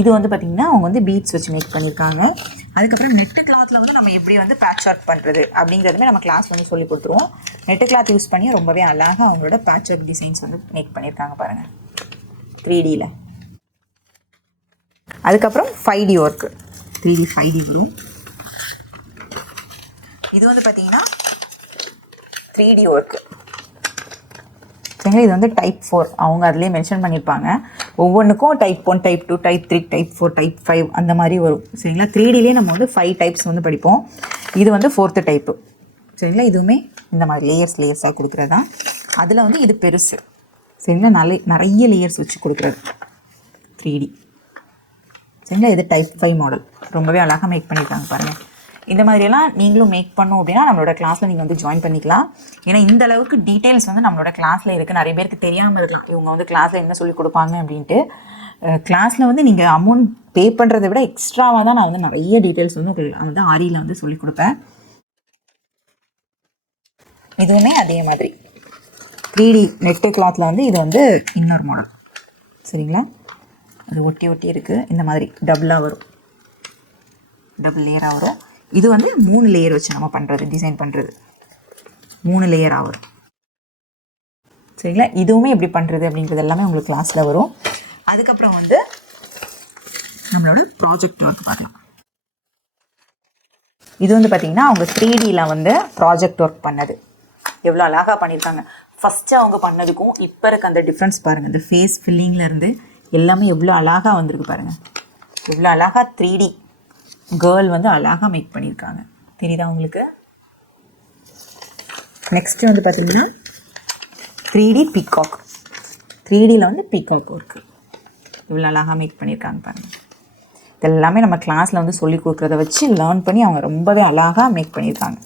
இது வந்து பார்த்திங்கன்னா அவங்க வந்து பீட்ஸ் வச்சு மேக் பண்ணியிருக்காங்க. அதுக்கப்புறம் நெட்டு கிளாத்தில் வந்து நம்ம எப்படி வந்து பேட்ச் ஒர்க் பண்ணுறது அப்படிங்கிறதுமே நம்ம கிளாஸ் வந்து சொல்லி கொடுத்துருவோம். நெட்டு கிளாத் யூஸ் பண்ணி ரொம்பவே அழகாக அவங்களோட பேட்ச் ஒர்க் டிசைன்ஸ் வந்து மேக் பண்ணியிருக்காங்க பாருங்கள் 3Dயில். அதுக்கப்புறம் 5D ஒர்க்கு 3D 5D வரும். இது வந்து பார்த்திங்கன்னா 3D ஒர்க்கு சரிங்களா. இது வந்து டைப் 4 அவங்க அதிலே மென்ஷன் பண்ணியிருப்பாங்க. ஒவ்வொன்றுக்கும் type 1 type 2 type 3 type 4 type 5 அந்த மாதிரி வரும் சரிங்களா. 3Dலே நம்ம வந்து 5 டைப்ஸ் வந்து படிப்போம். இது வந்து 4th டைப்பு சரிங்களா. இதுவுமே இந்த மாதிரி லேயர்ஸாக கொடுக்குறது தான். அதில் வந்து இது பெருசு சரிங்களா. நிறைய லேயர்ஸ் வச்சு கொடுக்குறது 3D சரிங்களா. இது டைப் 5 மாடல் ரொம்பவே அழகாக மேக் பண்ணியிருக்காங்க பாருங்கள். இந்த மாதிரியெல்லாம் நீங்களும் மேக் பண்ணோம் அப்படின்னா நம்மளோட கிளாஸில் நீங்கள் வந்து ஜாயின் பண்ணிக்கலாம். ஏன்னா இந்த அளவுக்கு டீட்டெயில்ஸ் வந்து நம்மளோட கிளாஸில் இருக்குது. நிறைய பேருக்கு தெரியாமல் இருக்கலாம் இவங்க வந்து கிளாஸில் என்ன சொல்லிக் கொடுப்பாங்க அப்படின்ட்டு. கிளாஸில் வந்து நீங்கள் அமௌண்ட் பே பண்ணுறதை விட எக்ஸ்ட்ராவாக தான் நான் வந்து நிறைய டீட்டெயில்ஸ் வந்து உங்களுக்கு வந்து ஆரியில் வந்து சொல்லிக் கொடுப்பேன். இதுவுமே அதே மாதிரி 3D நெட்டு கிளாத்தில் வந்து இது வந்து இன்னொரு மாடல் சரிங்களா. அது ஒட்டி ஒட்டி இருக்குது. இந்த மாதிரி டபுளாக வரும், டபுள் லேயராக வரும். இது வந்து 3 லேயர் வச்சு நம்ம பண்ணுறது டிசைன் பண்ணுறது 3 லேயராக வரும் சரிங்களா. இதுவுமே எப்படி பண்ணுறது அப்படிங்கிறது எல்லாமே உங்களுக்கு கிளாஸில் வரும். அதுக்கப்புறம் வந்து நம்மளோட ப்ராஜெக்ட் ஒர்க் பார்க்கலாம். இது வந்து பார்த்திங்கன்னா அவங்க 3Dயில் வந்து ப்ராஜெக்ட் ஒர்க் பண்ணது எவ்வளோ அழகாக பண்ணியிருக்காங்க. ஃபஸ்ட்டு அவங்க பண்ணதுக்கும் இப்போ இருக்க அந்த டிஃப்ரென்ஸ் பாருங்கள். இந்த ஃபேஸ் ஃபில்லிங்லேருந்து எல்லாமே எவ்வளோ அழகாக வந்திருக்கு பாருங்கள். எவ்வளோ அழகாக 3D கேர்ள் வந்து அழகாக மேக் பண்ணியிருக்காங்க தெரியுதா உங்களுக்கு. நெக்ஸ்ட்டு வந்து பார்த்திங்கன்னா 3D பீகாக் 3Dயில் வந்து பீகாக் ஒர்க்கு இவ்வளோ அழகாக மேக் பண்ணியிருக்காங்க பாருங்கள். இதெல்லாமே நம்ம கிளாஸில் வந்து சொல்லி கொடுக்குறத வச்சு லேர்ன் பண்ணி அவங்க ரொம்பவே அழகாக மேக் பண்ணியிருக்காங்க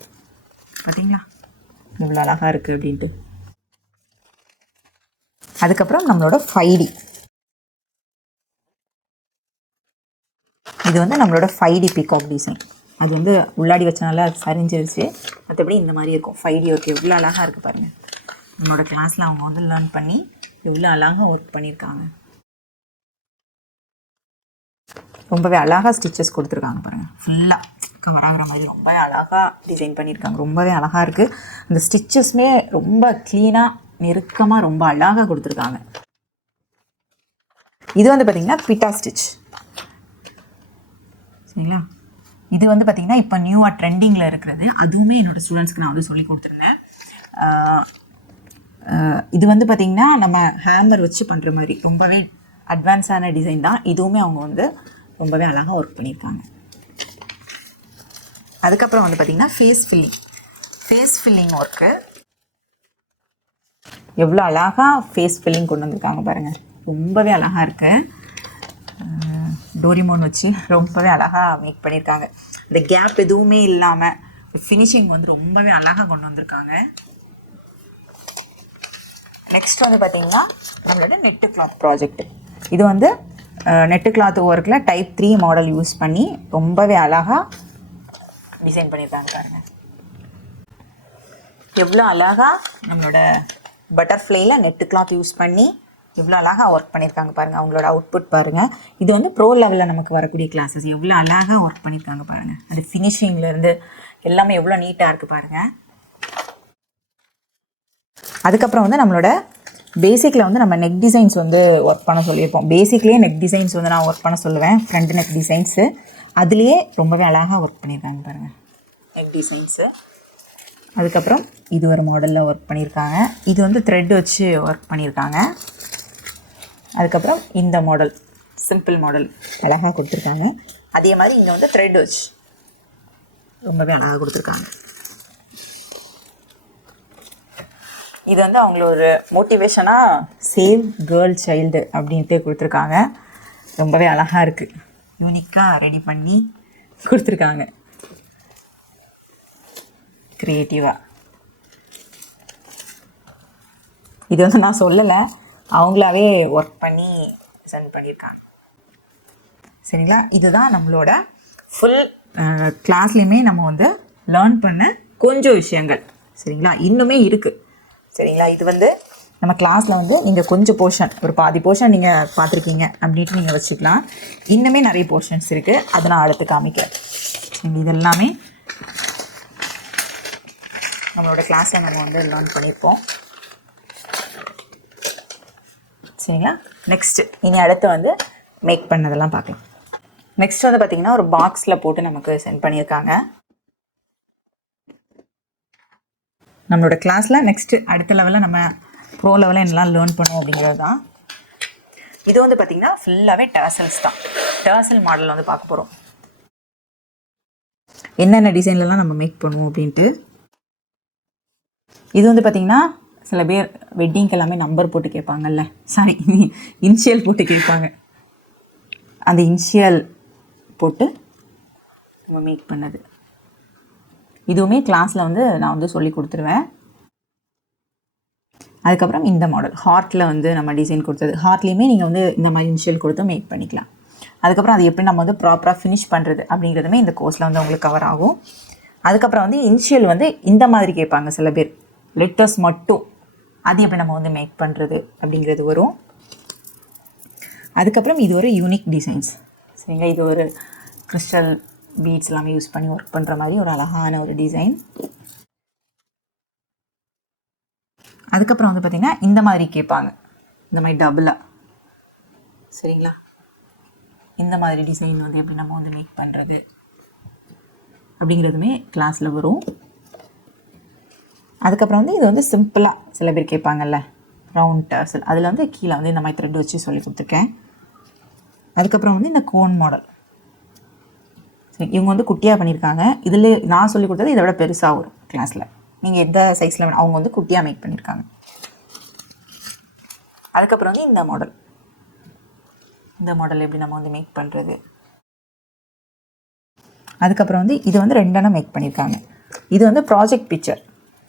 பார்த்தீங்களா இவ்வளோ அழகாக இருக்குது அப்படின்ட்டு. அதுக்கப்புறம் நம்மளோட 5D இது வந்து நம்மளோட 5D பீகாக் டிசைன். அது வந்து உள்ளாடி வச்சனால அது சரிஞ்சிருச்சு. மற்றபடி இந்த மாதிரி இருக்கும் 5D ஒர்க் எவ்வளோ அழகாக இருக்குது பாருங்கள். நம்மளோட கிளாஸில் அவங்க வந்து லேர்ன் பண்ணி எவ்வளோ அழகாக ஒர்க் பண்ணியிருக்காங்க. ரொம்பவே அழகாக ஸ்டிச்சஸ் கொடுத்துருக்காங்க பாருங்கள். ஃபுல்லாக கவர் ஆகிற மாதிரி ரொம்பவே அழகாக டிசைன் பண்ணியிருக்காங்க. ரொம்பவே அழகாக இருக்குது. அந்த ஸ்டிச்சஸ்மே ரொம்ப க்ளீனாக நெருக்கமாக ரொம்ப அழகாக கொடுத்துருக்காங்க. இது வந்து பார்த்திங்கன்னா பிட்டா ஸ்டிச் சரிங்களா. இது வந்து பார்த்திங்கன்னா இப்போ நியூவாக ட்ரெண்டிங்கில் இருக்கிறது. அதுவுமே என்னோடய ஸ்டூடெண்ட்ஸ்க்கு நான் வந்து சொல்லி கொடுத்துருந்தேன். இது வந்து பார்த்திங்கன்னா நம்ம ஹேமர் வச்சு பண்ணுற மாதிரி ரொம்பவே அட்வான்ஸான டிசைன் தான். இதுவுமே அவங்க வந்து ரொம்பவே அழகாக ஒர்க் பண்ணியிருக்காங்க. அதுக்கப்புறம் வந்து பார்த்திங்கன்னா ஃபேஸ் ஃபில்லிங் ஒர்க்கு எவ்வளோ அழகாக ஃபேஸ் ஃபில்லிங் கொண்டு வந்திருக்காங்க பாருங்கள். ரொம்பவே அழகாக இருக்குது. டோரிமோன் வச்சு ரொம்பவே அழகாக மேக் பண்ணியிருக்காங்க. இந்த கேப் எதுவுமே இல்லாமல் ஃபினிஷிங் வந்து ரொம்பவே அழகாக கொண்டு வந்திருக்காங்க. நெக்ஸ்ட் வந்து பார்த்திங்கன்னா நம்மளோட நெட்டு கிளாத் ப்ராஜெக்ட். இது வந்து நெட்டு கிளாத் ஒர்க்கில் டைப் 3 மாடல் யூஸ் பண்ணி ரொம்பவே அழகாக டிசைன் பண்ணியிருக்காங்க பாருங்கள். எவ்வளோ அழகாக நம்மளோட பட்டர்ஃப்ளையில் நெட்டு கிளாத் யூஸ் பண்ணி எவ்வளோ அழகாக ஒர்க் பண்ணியிருக்காங்க பாருங்கள். அவங்களோட அவுட்புட் பாருங்கள். இது வந்து ப்ரோ லெவலில் நமக்கு வரக்கூடிய கிளாஸஸ் எவ்வளோ அழகாக ஒர்க் பண்ணியிருக்காங்க பாருங்கள். அது ஃபினிஷிங்லேருந்து எல்லாமே எவ்வளோ நீட்டாக இருக்குது பாருங்கள். அதுக்கப்புறம் வந்து நம்மளோட பேசிக்கில் வந்து நம்ம நெக் டிசைன்ஸ் வந்து ஒர்க் பண்ண சொல்லியிருப்போம். பேசிக்லேயே நெக் டிசைன்ஸ் வந்து நான் ஒர்க் பண்ண சொல்லுவேன். ஃப்ரண்ட் நெக் டிசைன்ஸு அதுலேயே ரொம்பவே அழகாக ஒர்க் பண்ணியிருக்காங்க பாருங்கள் நெக் டிசைன்ஸு. அதுக்கப்புறம் இது ஒரு மாடலில் ஒர்க் பண்ணியிருக்காங்க. இது வந்து த்ரெட் வச்சு ஒர்க் பண்ணியிருக்காங்க. அதுக்கப்புறம் இந்த மாடல் சிம்பிள் மாடல் அழகாக கொடுத்துருக்காங்க. அதே மாதிரி இங்கே வந்து த்ரெட் வச்சு ரொம்பவே அழகாக கொடுத்துருக்காங்க. இது வந்து அவங்கள ஒரு மோட்டிவேஷனாக சேவ் கேர்ள் சைல்டு அப்படின்ட்டு கொடுத்துருக்காங்க. ரொம்பவே அழகாக இருக்குது. யூனிக்காக ரெடி பண்ணி கொடுத்துருக்காங்க க்ரியேட்டிவாக. இது வந்து நான் சொல்லலை, அவங்களாவே ஒர்க் பண்ணி சென்ட் பண்ணியிருக்காங்க. சரிங்களா. இதுதான் நம்மளோட ஃபுல் கிளாஸ்லேயுமே நம்ம வந்து லேர்ன் பண்ண கொஞ்சம் விஷயங்கள். சரிங்களா, இன்னுமே இருக்குது. சரிங்களா, இது வந்து நம்ம கிளாஸில் வந்து நீங்கள் கொஞ்சம் போர்ஷன், ஒரு பாதி போர்ஷன் நீங்கள் பார்த்துருக்கீங்க அப்படின்ட்டு நீங்கள் வச்சுக்கலாம். இன்னுமே நிறைய போர்ஷன்ஸ் இருக்குது, அதை நான் அடுத்து காமிக்கிறேன். இது எல்லாமே நம்மளோட கிளாஸில் நம்ம வந்து லேர்ன் பண்ணியிருப்போம். சரிங்களா, நெக்ஸ்ட்டு இனி அடுத்து வந்து மேக் பண்ணதெல்லாம் பார்க்கலாம். நெக்ஸ்ட் வந்து பார்த்திங்கன்னா ஒரு பாக்ஸில் போட்டு நமக்கு சென்ட் பண்ணியிருக்காங்க. நம்மளோட கிளாஸில் நெக்ஸ்ட்டு அடுத்த லெவலில் நம்ம ப்ரோ லெவலில் என்னெல்லாம் லேர்ன் பண்ணுவோம் அப்படிங்கிறது தான். இது வந்து பார்த்திங்கன்னா ஃபுல்லாகவே டர்சல்ஸ் தான். டர்சல் மாடல் வந்து பார்க்க போகிறோம். என்னென்ன டிசைன்லலாம் நம்ம மேக் பண்ணுவோம் அப்படின்ட்டு. இது வந்து பார்த்திங்கன்னா சில பேர் வெட்டிங்க்கு எல்லாமே நம்பர் போட்டு கேட்பாங்கல்ல, சாரி இனிஷியல் போட்டு கேட்பாங்க. அந்த இனிஷியல் போட்டு நம்ம மேக் பண்ணது. இதுவுமே கிளாஸில் வந்து நான் வந்து சொல்லி கொடுத்துருவேன். அதுக்கப்புறம் இந்த மாடல் ஹார்ட்டில் வந்து நம்ம டிசைன் கொடுத்தது. ஹார்ட்லேயுமே நீங்கள் வந்து இந்த மாதிரி இனிஷியல் கொடுத்து மேக் பண்ணிக்கலாம். அதுக்கப்புறம் அது எப்படி நம்ம வந்து ப்ராப்பராக ஃபினிஷ் பண்ணுறது அப்படிங்கிறதுமே இந்த கோர்ஸில் வந்து உங்களுக்கு கவர் ஆகும். அதுக்கப்புறம் வந்து இனிஷியல் வந்து இந்த மாதிரி கேட்பாங்க சில பேர், லெட்டர்ஸ் மட்டும், அது எப்படி நம்ம வந்து மேக் பண்ணுறது அப்படிங்கிறது வரும். அதுக்கப்புறம் இது ஒரு யூனிக் டிசைன்ஸ். சரிங்களா, இது ஒரு கிறிஸ்டல் பீட்ஸ் எல்லாமே யூஸ் பண்ணி ஒர்க் பண்ணுற மாதிரி ஒரு அழகான ஒரு டிசைன். அதுக்கப்புறம் வந்து பார்த்திங்கன்னா இந்த மாதிரி கேட்பாங்க, இந்த மாதிரி டபுளாக. சரிங்களா, இந்த மாதிரி டிசைன் வந்து எப்படி நம்ம வந்து மேக் பண்ணுறது அப்படிங்கிறதுமே கிளாஸில் வரும். அதுக்கப்புறம் வந்து இது வந்து சிம்பிளாக சில பேர் கேட்பாங்கல்ல, ரவுண்ட் டர்சல், அதில் வந்து கீழே வந்து இந்த மாதிரி த்ரெட் வச்சு சொல்லி கொடுத்துருக்கேன். அதுக்கப்புறம் வந்து இந்த கோன் மாடல். சரி, இவங்க வந்து குட்டியாக பண்ணியிருக்காங்க. இதில் நான் சொல்லி கொடுத்தது இதை விட பெருசாக வரும் கிளாஸில். நீங்கள் எந்த சைஸில் வேணும், அவங்க வந்து குட்டியாக மேக் பண்ணியிருக்காங்க. அதுக்கப்புறம் வந்து இந்த மாடல், இந்த மாடல் எப்படி நம்ம வந்து மேக் பண்ணுறது. அதுக்கப்புறம் வந்து இது வந்து 2 மேக் பண்ணியிருக்காங்க. இது வந்து ப்ராஜெக்ட் பிக்சர்.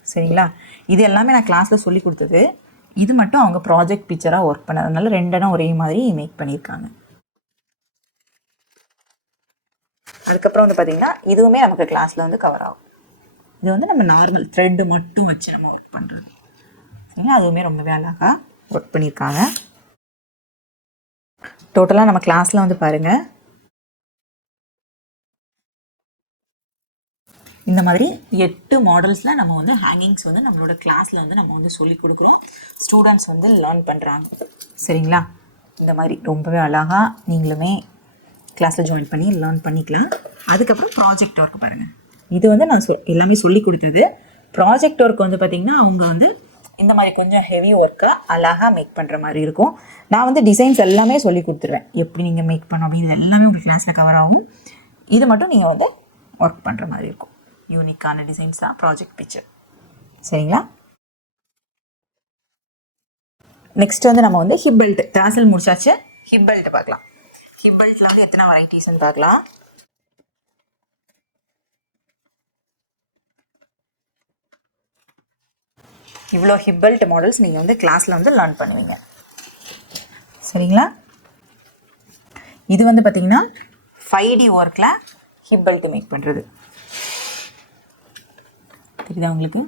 சரிங்களா, இது எல்லாமே நான் கிளாஸில் சொல்லி கொடுத்தது. இது மட்டும் அவங்க ப்ராஜெக்ட் பிக்சராக ஒர்க் பண்ணதுனால 2 ஒரே மாதிரி மேக் பண்ணியிருக்காங்க. அதுக்கப்புறம் வந்து பார்த்திங்கன்னா இதுவுமே நமக்கு கிளாஸில் வந்து கவர் ஆகும். இது வந்து நம்ம நார்மல் த்ரெட்டு மட்டும் வச்சு நம்ம ஒர்க் பண்ணுறோம். சரிங்களா, அதுவுமே ரொம்பவே அழகாக ஒர்க் பண்ணியிருக்காங்க. டோட்டலாக நம்ம கிளாஸில் வந்து பாருங்கள், இந்த மாதிரி 8 மாடல்ஸில் நம்ம வந்து ஹேங்கிங்ஸ் வந்து நம்மளோட கிளாஸில் வந்து நம்ம வந்து சொல்லி கொடுக்குறோம். ஸ்டூடெண்ட்ஸ் வந்து லேர்ன் பண்ணுறாங்க. சரிங்களா, இந்த மாதிரி ரொம்பவே அழகாக நீங்களுமே கிளாஸில் ஜாயின் பண்ணி லேர்ன் பண்ணிக்கலாம். அதுக்கப்புறம் ப்ராஜெக்ட் ஒர்க் பாருங்கள். இது வந்து நான் எல்லாமே சொல்லி கொடுத்தது. ப்ராஜெக்ட் ஒர்க் வந்து பார்த்திங்கன்னா அவங்க வந்து இந்த மாதிரி கொஞ்சம் ஹெவி ஒர்க்காக அழகாக மேக் பண்ணுற மாதிரி இருக்கும். நான் வந்து டிசைன்ஸ் எல்லாமே சொல்லி கொடுத்துருவேன், எப்படி நீங்கள் மேக் பண்ணணும் அப்படின்னு எல்லாமே உங்கள் கிளாஸில் கவர் ஆகும். இது மட்டும் நீங்கள் வந்து ஒர்க் பண்ணுற மாதிரி இருக்கும். யூனிக்கான டிசைன்ஸ் தான் ப்ராஜெக்ட் பிக்சர். சரிங்களா, நெக்ஸ்ட் வந்து நம்ம வந்து ஹிப் பெல்ட், டாசல் முடிச்சாச்சு. ஹிப் பெல்ட் பார்க்கலாம். ஹிப் பெல்ட்டில் வந்து எத்தனை வெரைட்டிஸ்ன்னு பார்க்கலாம். இவ்வளோ ஹிப் பெல்ட் மாடல்ஸ் நீங்கள் வந்து கிளாஸில் வந்து லேர்ன் பண்ணுவீங்க. சரிங்களா, இது வந்து பார்த்திங்கன்னா 5D ஒர்க்கில் ஹிப் பெல்ட் மேக் பண்ணுறது. தெரியுதா உங்களுக்கு?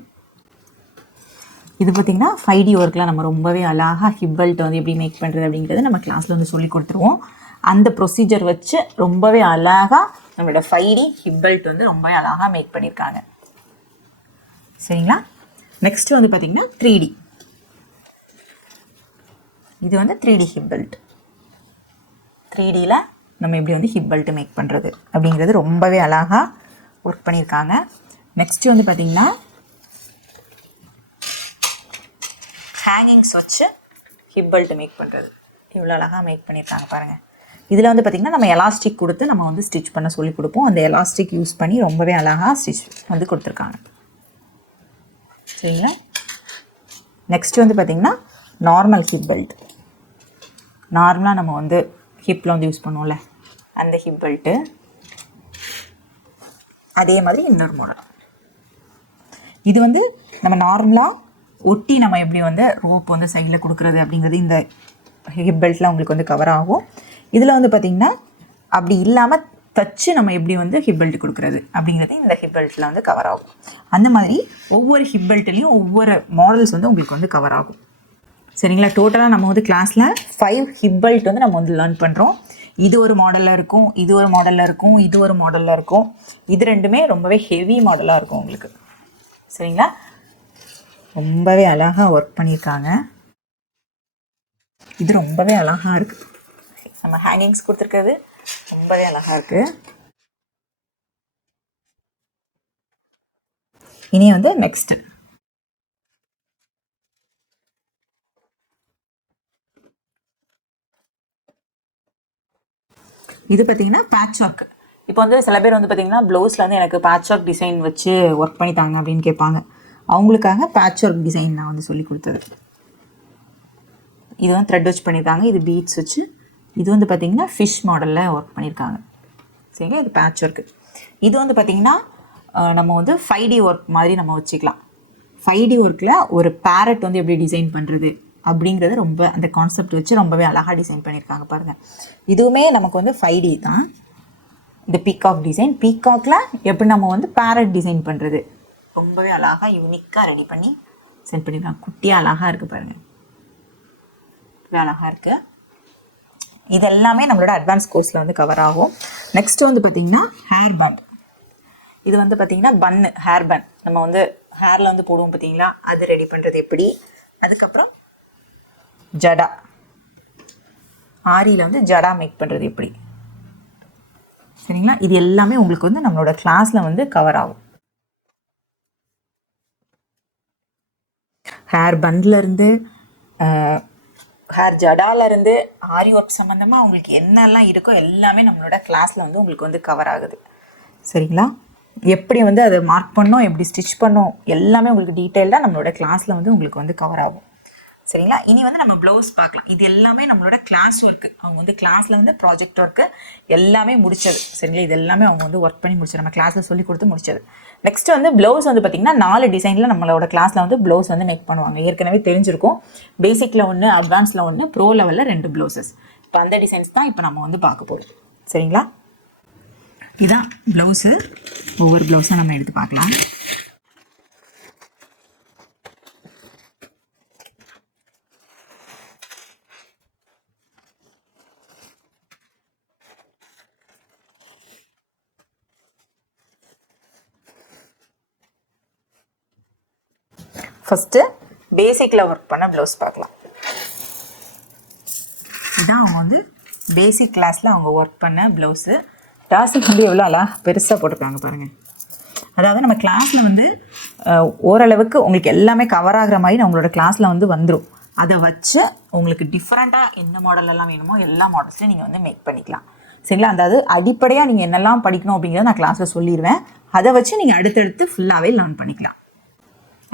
இது பார்த்திங்கன்னா 5D ஒர்க்கில் நம்ம ரொம்பவே அழகாக ஹிப் பெல்ட் வந்து எப்படி மேக் பண்ணுறது அப்படிங்கிறது நம்ம கிளாஸில் வந்து சொல்லி கொடுத்துருவோம். அந்த ப்ரொசீஜர் வச்சு ரொம்பவே அழகாக நம்மளோட 5D ஹிப் பெல்ட் வந்து ரொம்பவே அழகாக மேக் பண்ணியிருக்காங்க. சரிங்களா, நெக்ஸ்ட் வந்து பார்த்திங்கன்னா 3D. இது வந்து 3D ஹிப் பெல்ட். 3Dயில் நம்ம எப்படி வந்து ஹிப் பெல்ட் மேக் பண்ணுறது அப்படிங்கிறது ரொம்பவே அழகாக ஒர்க் பண்ணியிருக்காங்க. நெக்ஸ்ட்டு வந்து பார்த்திங்கன்னா ஹேங்கிங்ஸ் வச்சு ஹிப் பெல்ட் மேக் பண்ணுறது இவ்வளோ அழகாக மேக் பண்ணியிருக்காங்க பாருங்கள். இதில் வந்து பார்த்திங்கன்னா நம்ம எலாஸ்டிக் கொடுத்து நம்ம வந்து ஸ்டிச் பண்ண சொல்லி கொடுப்போம். அந்த எலாஸ்டிக் யூஸ் பண்ணி ரொம்பவே அழகாக ஸ்டிச் வந்து கொடுத்துருக்காங்க. சரிங்களா, நெக்ஸ்ட் வந்து பார்த்திங்கன்னா நார்மல் ஹிப் பெல்ட். நார்மலாக நம்ம வந்து ஹிப்பில் வந்து யூஸ் பண்ணுவோம்ல அந்த ஹிப் பெல்ட்டு. அதே மாதிரி இன்னொரு மாடல். இது வந்து நம்ம நார்மலாக ஒட்டி நம்ம எப்படி வந்து ரோப் வந்து சைடில் கொடுக்குறது அப்படிங்கிறது இந்த ஹிப் பெல்ட்டில் உங்களுக்கு வந்து கவர் ஆகும். இதில் வந்து பார்த்திங்கன்னா அப்படி இல்லாமல் தச்சு நம்ம எப்படி வந்து ஹிப் பெல்ட் கொடுக்குறது அப்படிங்கிறது இந்த ஹிப் பெல்ட்டில் வந்து கவர் ஆகும். அந்த மாதிரி ஒவ்வொரு ஹிப் பெல்ட்லேயும் ஒவ்வொரு மாடல்ஸ் வந்து உங்களுக்கு வந்து கவர் ஆகும். சரிங்களா? டோட்டலாக நம்ம வந்து கிளாஸில் 5 ஹிப் பெல்ட் வந்து நம்ம வந்து லேர்ன் பண்ணுறோம். இது ஒரு மாடலில் இருக்கும், இது ஒரு மாடலில் இருக்கும், இது ஒரு மாடலில் இருக்கும். இது ரெண்டுமே ரொம்பவே ஹெவி மாடலாக இருக்கும் உங்களுக்கு. சரிங்களா? ரொம்பவே அழகாக ஒர்க் பண்ணியிருக்காங்க. இது ரொம்பவே அழகாக இருக்குது. நம்ம ஹேங்கிங்ஸ் கொடுத்துருக்கிறது ரொம்பவே அழகாக இருக்குது. இனி வந்து நெக்ஸ்ட்டு இது பார்த்தீங்கன்னா பேட்ச் ஒர்க். இப்போ வந்து சில பேர் வந்து பார்த்தீங்கன்னா ப்ளவுஸில் வந்து எனக்கு பேட்ச் ஒர்க் டிசைன் வச்சு ஒர்க் பண்ணித்தாங்க அப்படின்னு கேட்பாங்க. அவங்களுக்காக பேட்ச் ஒர்க் டிசைன் நான் வந்து சொல்லி கொடுத்தது. இது வந்து த்ரெட் வச்சு பண்ணியிருக்காங்க, இது பீட்ஸ் வச்சு. இது வந்து பார்த்திங்கன்னா ஃபிஷ் மாடலில் ஒர்க் பண்ணியிருக்காங்க. சரிங்களா? இது பேட்ச் ஒர்க்கு. இது வந்து பார்த்திங்கன்னா நம்ம வந்து 5D ஒர்க் மாதிரி நம்ம வச்சுக்கலாம். 5D ஒர்க்கில் ஒரு பேரட் வந்து எப்படி டிசைன் பண்ணுறது அப்படிங்கிறது ரொம்ப அந்த கான்செப்ட் வச்சு ரொம்பவே அழகாக டிசைன் பண்ணியிருக்காங்க பாருங்கள். இதுவுமே நமக்கு வந்து 5D தான். இந்த பீகாக் டிசைன், பீகாக்கில் எப்படி நம்ம வந்து பேரட் டிசைன் பண்ணுறது ரொம்பவே அழகாக யூனிக்காக ரெடி பண்ணி சென்ட் பண்ணியிருக்காங்க. குட்டியாக அழகாக இருக்குது பாருங்கள், அழகாக இருக்குது. இது எல்லாமே நம்மளோட அட்வான்ஸ் கோர்ஸில் வந்து கவர் ஆகும். நெக்ஸ்ட் வந்து பார்த்திங்கன்னா ஹேர் பேண்ட். இது வந்து பார்த்திங்கன்னா பன்னு, ஹேர் பன் நம்ம வந்து ஹேரில் வந்து போடுவோம் பார்த்தீங்களா, அது ரெடி பண்ணுறது எப்படி. அதுக்கப்புறம் ஜடா, ஆரியில் வந்து ஜடா மேக் பண்ணுறது எப்படி. சரிங்களா? இது எல்லாமே உங்களுக்கு வந்து நம்மளோட கிளாஸில் வந்து கவர் ஆகும். ஹேர் பன்லேருந்து ஹேர் ஜடாலேருந்து ஆரி ஒர்க் சம்மந்தமாக உங்களுக்கு என்னெல்லாம் இருக்கோ எல்லாமே நம்மளோட கிளாஸில் வந்து உங்களுக்கு வந்து கவர் ஆகுது. சரிங்களா? எப்படி வந்து அதை மார்க் பண்ணோம், எப்படி ஸ்டிச் பண்ணோம், எல்லாமே உங்களுக்கு டீட்டெயில்டாக நம்மளோட கிளாஸில் வந்து உங்களுக்கு வந்து கவர் ஆகும். சரிங்களா? இனி வந்து நம்ம ப்ளவுஸ் பார்க்கலாம். இது எல்லாமே நம்மளோட கிளாஸ் ஒர்க்கு. அவங்க வந்து கிளாஸில் வந்து ப்ராஜெக்ட் ஒர்க்கு எல்லாமே முடிச்சது. சரிங்களா? இது எல்லாமே அவங்க வந்து ஒர்க் பண்ணி முடிச்சது, நம்ம கிளாஸில் சொல்லி கொடுத்து முடிச்சது. நெக்ஸ்ட் வந்து ப்ளவுஸ் வந்து பார்த்திங்கன்னா 4 டிசைனில் நம்மளோட கிளாஸில் வந்து ப்ளவுஸ் வந்து மேக் பண்ணுவாங்க. ஏற்கனவே தெரிஞ்சிருக்கும். பேசிக்கில் ஒன்று, அட்வான்ஸில் ஒன்று, ப்ரோ லெவலில் 2 ப்ளவுசஸ். இப்போ அந்த டிசைன்ஸ் தான் இப்போ நம்ம வந்து பார்க்க போகிறோம். சரிங்களா? இதான் ப்ளவுஸு. ஒவ்வொரு ப்ளவுஸாக நம்ம எடுத்து பார்க்கலாம். ஃபஸ்ட்டு பேசிக்கில் ஒர்க் பண்ண ப்ளவுஸ் பார்க்கலாம். இதுதான் அவங்க வந்து பேசிக் கிளாஸில் அவங்க ஒர்க் பண்ண ப்ளவுஸு. டாசல் வந்து எவ்வளோ அழகாக பெருசாக போட்டிருக்காங்க பாருங்கள். அதாவது நம்ம கிளாஸில் வந்து ஓரளவுக்கு உங்களுக்கு எல்லாமே கவர் ஆகிற மாதிரி நம்மளோட கிளாஸில் வந்து வந்துடும். அதை வச்சு உங்களுக்கு டிஃப்ரெண்ட்டாக என்ன மாடலெல்லாம் வேணுமோ எல்லா மாடல்ஸ்லையும் நீங்கள் வந்து மேக் பண்ணிக்கலாம். சரிங்களா? அதாவது அடிப்படையாக நீங்கள் என்னெல்லாம் படிக்கணும் அப்படிங்கிறத நான் கிளாஸில் சொல்லிடுவேன். அதை வச்சு நீங்கள் அடுத்தடுத்து ஃபுல்லாகவே லேர்ன் பண்ணிக்கலாம்.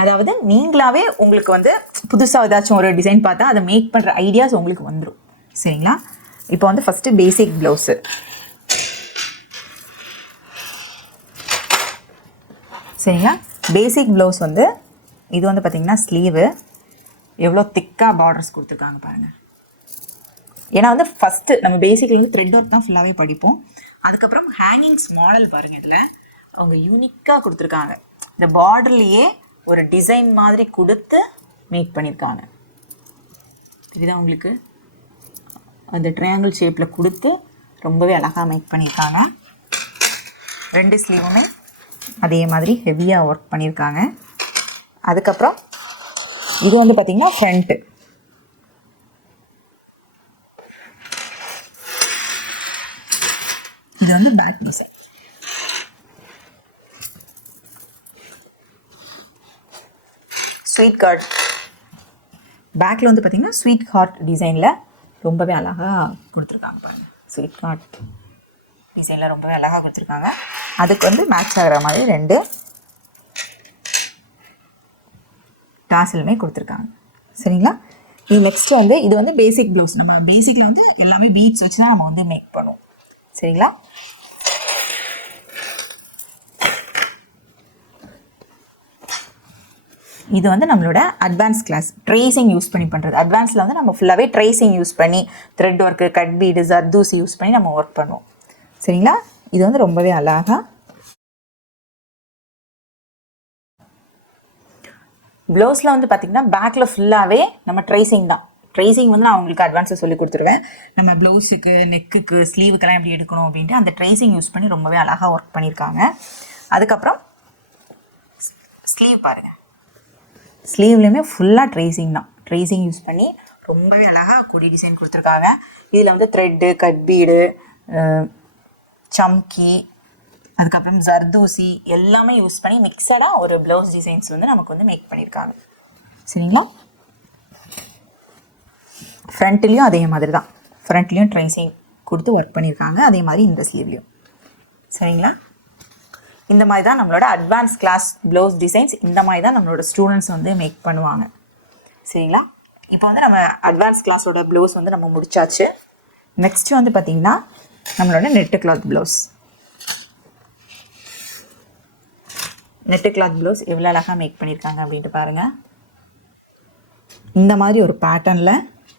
அதாவது நீங்களாவே உங்களுக்கு வந்து புதுசாக ஏதாச்சும் ஒரு டிசைன் பார்த்தா அதை மேக் பண்ணுற ஐடியாஸ் உங்களுக்கு வந்துடும். சரிங்களா? இப்போ வந்து ஃபஸ்ட்டு பேசிக் ப்ளவுஸு. சரிங்களா? பேசிக் ப்ளவுஸ் வந்து இது வந்து பார்த்திங்கன்னா ஸ்லீவு. எவ்வளோ திக்காக பார்டர்ஸ் கொடுத்துருக்காங்க பாருங்கள். ஏன்னா வந்து ஃபஸ்ட்டு நம்ம பேசிக்கில் வந்து த்ரெட் ஒர்க் தான் ஃபுல்லாகவே படிப்போம். அதுக்கப்புறம் ஹேங்கிங்ஸ் மாடல் பாருங்கள். இதில் அவங்க யூனிக்காக கொடுத்துருக்காங்க. இந்த பார்டர்லேயே ஒரு டிசைன் மாதிரி கொடுத்து மேக் பண்ணியிருக்காங்க. இதுதான் உங்களுக்கு அந்த ட்ரையாங்கிள் ஷேப்பில் கொடுத்து ரொம்பவே அழகாக மேக் பண்ணியிருக்காங்க. 2 ஸ்லீவுமே அதே மாதிரி ஹெவியாக ஒர்க் பண்ணியிருக்காங்க. அதுக்கப்புறம் இது வந்து பார்த்திங்கன்னா ஃப்ரண்ட்டு. இது வந்து பேக் டிசைன். ஸ்வீட் கார்ட் பேக்கில் வந்து பார்த்திங்கன்னா ஸ்வீட் ஹார்ட் டிசைனில் ரொம்பவே அழகாக கொடுத்துருக்காங்க பாருங்கள். ஸ்வீட் ஹார்ட் டிசைனில் ரொம்பவே அழகாக கொடுத்துருக்காங்க. அதுக்கு வந்து மேட்ச் ஆகிற மாதிரி 2 டாசலுமே கொடுத்துருக்காங்க. சரிங்களா? இது நெக்ஸ்ட்டு வந்து இது வந்து பேசிக் ப்ளவுஸ். நம்ம பேசிக்கில் வந்து எல்லாமே பீட்ஸ் வச்சு தான் நம்ம வந்து மேக் பண்ணுவோம். சரிங்களா? இது வந்து நம்மளோட அட்வான்ஸ் கிளாஸ் ட்ரேசிங் யூஸ் பண்ணி பண்ணுறது. அட்வான்ஸில் வந்து நம்ம ஃபுல்லாகவே ட்ரேசிங் யூஸ் பண்ணி thread work, cut bead, zardozi use பண்ணி நம்ம ஒர்க் பண்ணுவோம். சரிங்களா. இது வந்து ரொம்பவே அழகாக ப்ளவுஸில் வந்து பார்த்திங்கன்னா பேக்கில் ஃபுல்லாகவே நம்ம ட்ரேசிங் தான். ட்ரேசிங் வந்து நான் உங்களுக்கு அட்வான்ஸாக சொல்லி கொடுத்துருவேன். நம்ம ப்ளவுஸுக்கு, நெக்குக்கு, ஸ்லீவுக்கெல்லாம் எப்படி எடுக்கணும் அப்படின்ட்டு அந்த ட்ரேசிங் யூஸ் பண்ணி ரொம்பவே அழகாக ஒர்க் பண்ணியிருக்காங்க. அதுக்கப்புறம் ஸ்லீவ் பாருங்கள், ஸ்லீவ்லேயுமே ஃபுல்லாக ட்ரேசிங் தான். ட்ரேசிங் யூஸ் பண்ணி ரொம்பவே அழகாக கொடி டிசைன் கொடுத்துருக்காங்க. இதில் வந்து த்ரெட்டு, கட் பீடு, சம்கி, அதுக்கப்புறம் ஜர்தூசி எல்லாமே யூஸ் பண்ணி மிக்சடாக ஒரு ப்ளவுஸ் டிசைன்ஸ் வந்து நமக்கு வந்து மேக் பண்ணியிருக்காங்க. சரிங்களா. ஃப்ரண்ட்லேயும் அதே மாதிரி தான், ஃப்ரண்ட்லேயும் ட்ரேசிங் கொடுத்து ஒர்க் பண்ணியிருக்காங்க. அதே மாதிரி இந்த ஸ்லீவ்லேயும். சரிங்களா. இந்த மாதிரி தான் நம்மளோட அட்வான்ஸ் கிளாஸ் ப்ளவுஸ் டிசைன்ஸ் இந்த மாதிரி தான் நம்மளோட ஸ்டூடெண்ட்ஸ் வந்து மேக் பண்ணுவாங்க. சரிங்களா. இப்போ வந்து நம்ம அட்வான்ஸ் கிளாஸோட ப்ளவுஸ் வந்து நம்ம முடிச்சாச்சு. நெக்ஸ்ட்டு வந்து பார்த்திங்கன்னா நம்மளோட net cloth blouse. Net cloth blouse எவ்வளோ அழகாக மேக் பண்ணியிருக்காங்க அப்படின்ட்டு பாருங்கள். இந்த மாதிரி ஒரு பேட்டர்னில்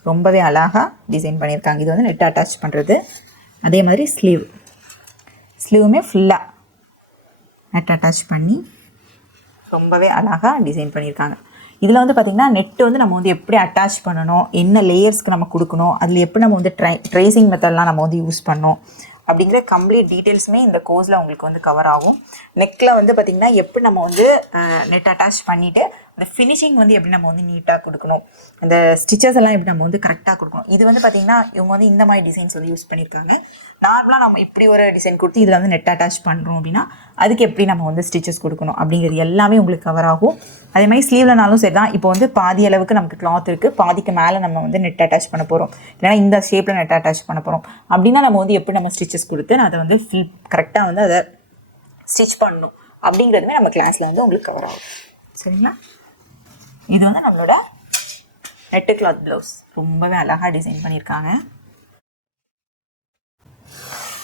ரொம்பவே அழகாக டிசைன் பண்ணியிருக்காங்க. இது வந்து நெட் அட்டாச் பண்ணுறது. அதே மாதிரி ஸ்லீவுமே ஃபுல்லாக நெட் அட்டாச் பண்ணி ரொம்பவே அழகாக டிசைன் பண்ணியிருக்காங்க. இதில் வந்து பார்த்திங்கன்னா நெட்டு வந்து நம்ம வந்து எப்படி அட்டாச் பண்ணணும், என்ன லேயர்ஸ்க்கு நம்ம கொடுக்கணும், அதில் எப்படி நம்ம வந்து ட்ரேசிங் மெத்தட்லாம் நம்ம வந்து யூஸ் பண்ணணும் அப்படிங்கிற கம்ப்ளீட் டீட்டெயில்ஸுமே இந்த கோர்ஸில் உங்களுக்கு வந்து கவர் ஆகும். நெக்கில் வந்து பார்த்திங்கன்னா எப்படி நம்ம வந்து நெட் அட்டாச் பண்ணிவிட்டு அந்த ஃபினிஷிங் வந்து எப்படி நம்ம வந்து நீட்டாக கொடுக்கணும், அந்த ஸ்டிச்சஸ் எல்லாம் எப்படி நம்ம வந்து கரெக்டாக கொடுக்கணும். இது வந்து பார்த்திங்கன்னா இவங்க வந்து இந்த மாதிரி டிசைன்ஸ் வந்து யூஸ் பண்ணியிருக்காங்க. நார்மலாக நம்ம இப்படி ஒரு டிசைன் கொடுத்து இதில் வந்து நெட் அட்டாச் பண்ணுறோம் அப்படின்னா அதுக்கு எப்படி நம்ம வந்து ஸ்டிச்சஸ் கொடுக்கணும் அப்படிங்கிறது எல்லாமே உங்களுக்கு கவர் ஆகும். அதே மாதிரி ஸ்லீவ்லனாலும் சரி தான். இப்போ வந்து பாதி அளவுக்கு நமக்கு கிளாத் இருக்குது, பாதிக்கு மேலே நம்ம வந்து நெட் அட்டாச் பண்ண போகிறோம், இல்லைனா இந்த ஷேப்பில் நெட் அட்டாச் பண்ண போகிறோம் அப்படின்னா நம்ம வந்து எப்படி நம்ம ஸ்டிச்சஸ் கொடுத்து நான் அதை வந்து கரெக்டாக வந்து அதை ஸ்டிச் பண்ணணும் அப்படிங்கிறதுமே நம்ம கிளாஸில் வந்து உங்களுக்கு கவர் ஆகும். சரிங்களா. இது வந்து நம்மளோட நெட்டு கிளாத் ப்ளவுஸ் ரொம்பவே அழகாக டிசைன் பண்ணியிருக்காங்க.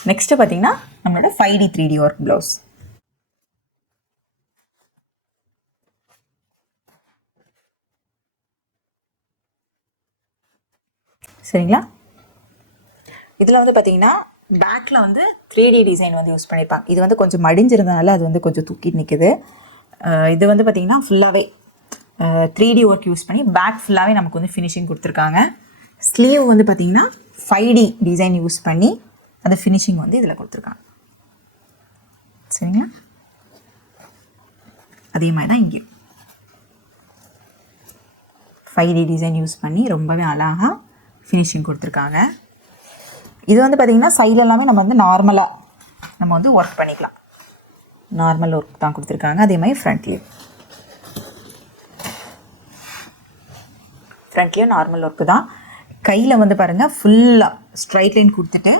நெக்ஸ்ட்டு பார்த்திங்கன்னா நம்மளோட 5D 3D ஒர்க் ப்ளவுஸ். சரிங்களா. இதில் வந்து பார்த்திங்கன்னா பேக்கில் வந்து 3D டிசைன் வந்து யூஸ் பண்ணியிருப்பாங்க. இது வந்து கொஞ்சம் மடிஞ்சிருந்தனால அது வந்து கொஞ்சம் தூக்கி நிற்குது. இது வந்து பார்த்திங்கன்னா ஃபுல்லாகவே 3D ஒர்க் யூஸ் பண்ணி பேக் ஃபுல்லாகவே நமக்கு வந்து ஃபினிஷிங் கொடுத்துருக்காங்க. ஸ்லீவ் வந்து பார்த்திங்கன்னா 5D டிசைன் யூஸ் பண்ணி அந்த ஃபினிஷிங் வந்து இதில் கொடுத்துருக்காங்க. சரிங்களா. அதே மாதிரி தான் இங்கேயும் 5D டிசைன் யூஸ் பண்ணி ரொம்பவே அழகாக ஃபினிஷிங் கொடுத்துருக்காங்க. இது வந்து பார்த்திங்கன்னா சைடில் எல்லாமே நம்ம வந்து நார்மலாக நம்ம வந்து ஒர்க் பண்ணிக்கலாம். நார்மல் ஒர்க் தான் கொடுத்துருக்காங்க. அதே மாதிரி ஃப்ரண்ட்லேயும் நார்மல் ஒர்க்கு தான். கையில் வந்து பாருங்கள் ஃபுல்லாக ஸ்ட்ரைட் லைன் கொடுத்துட்டு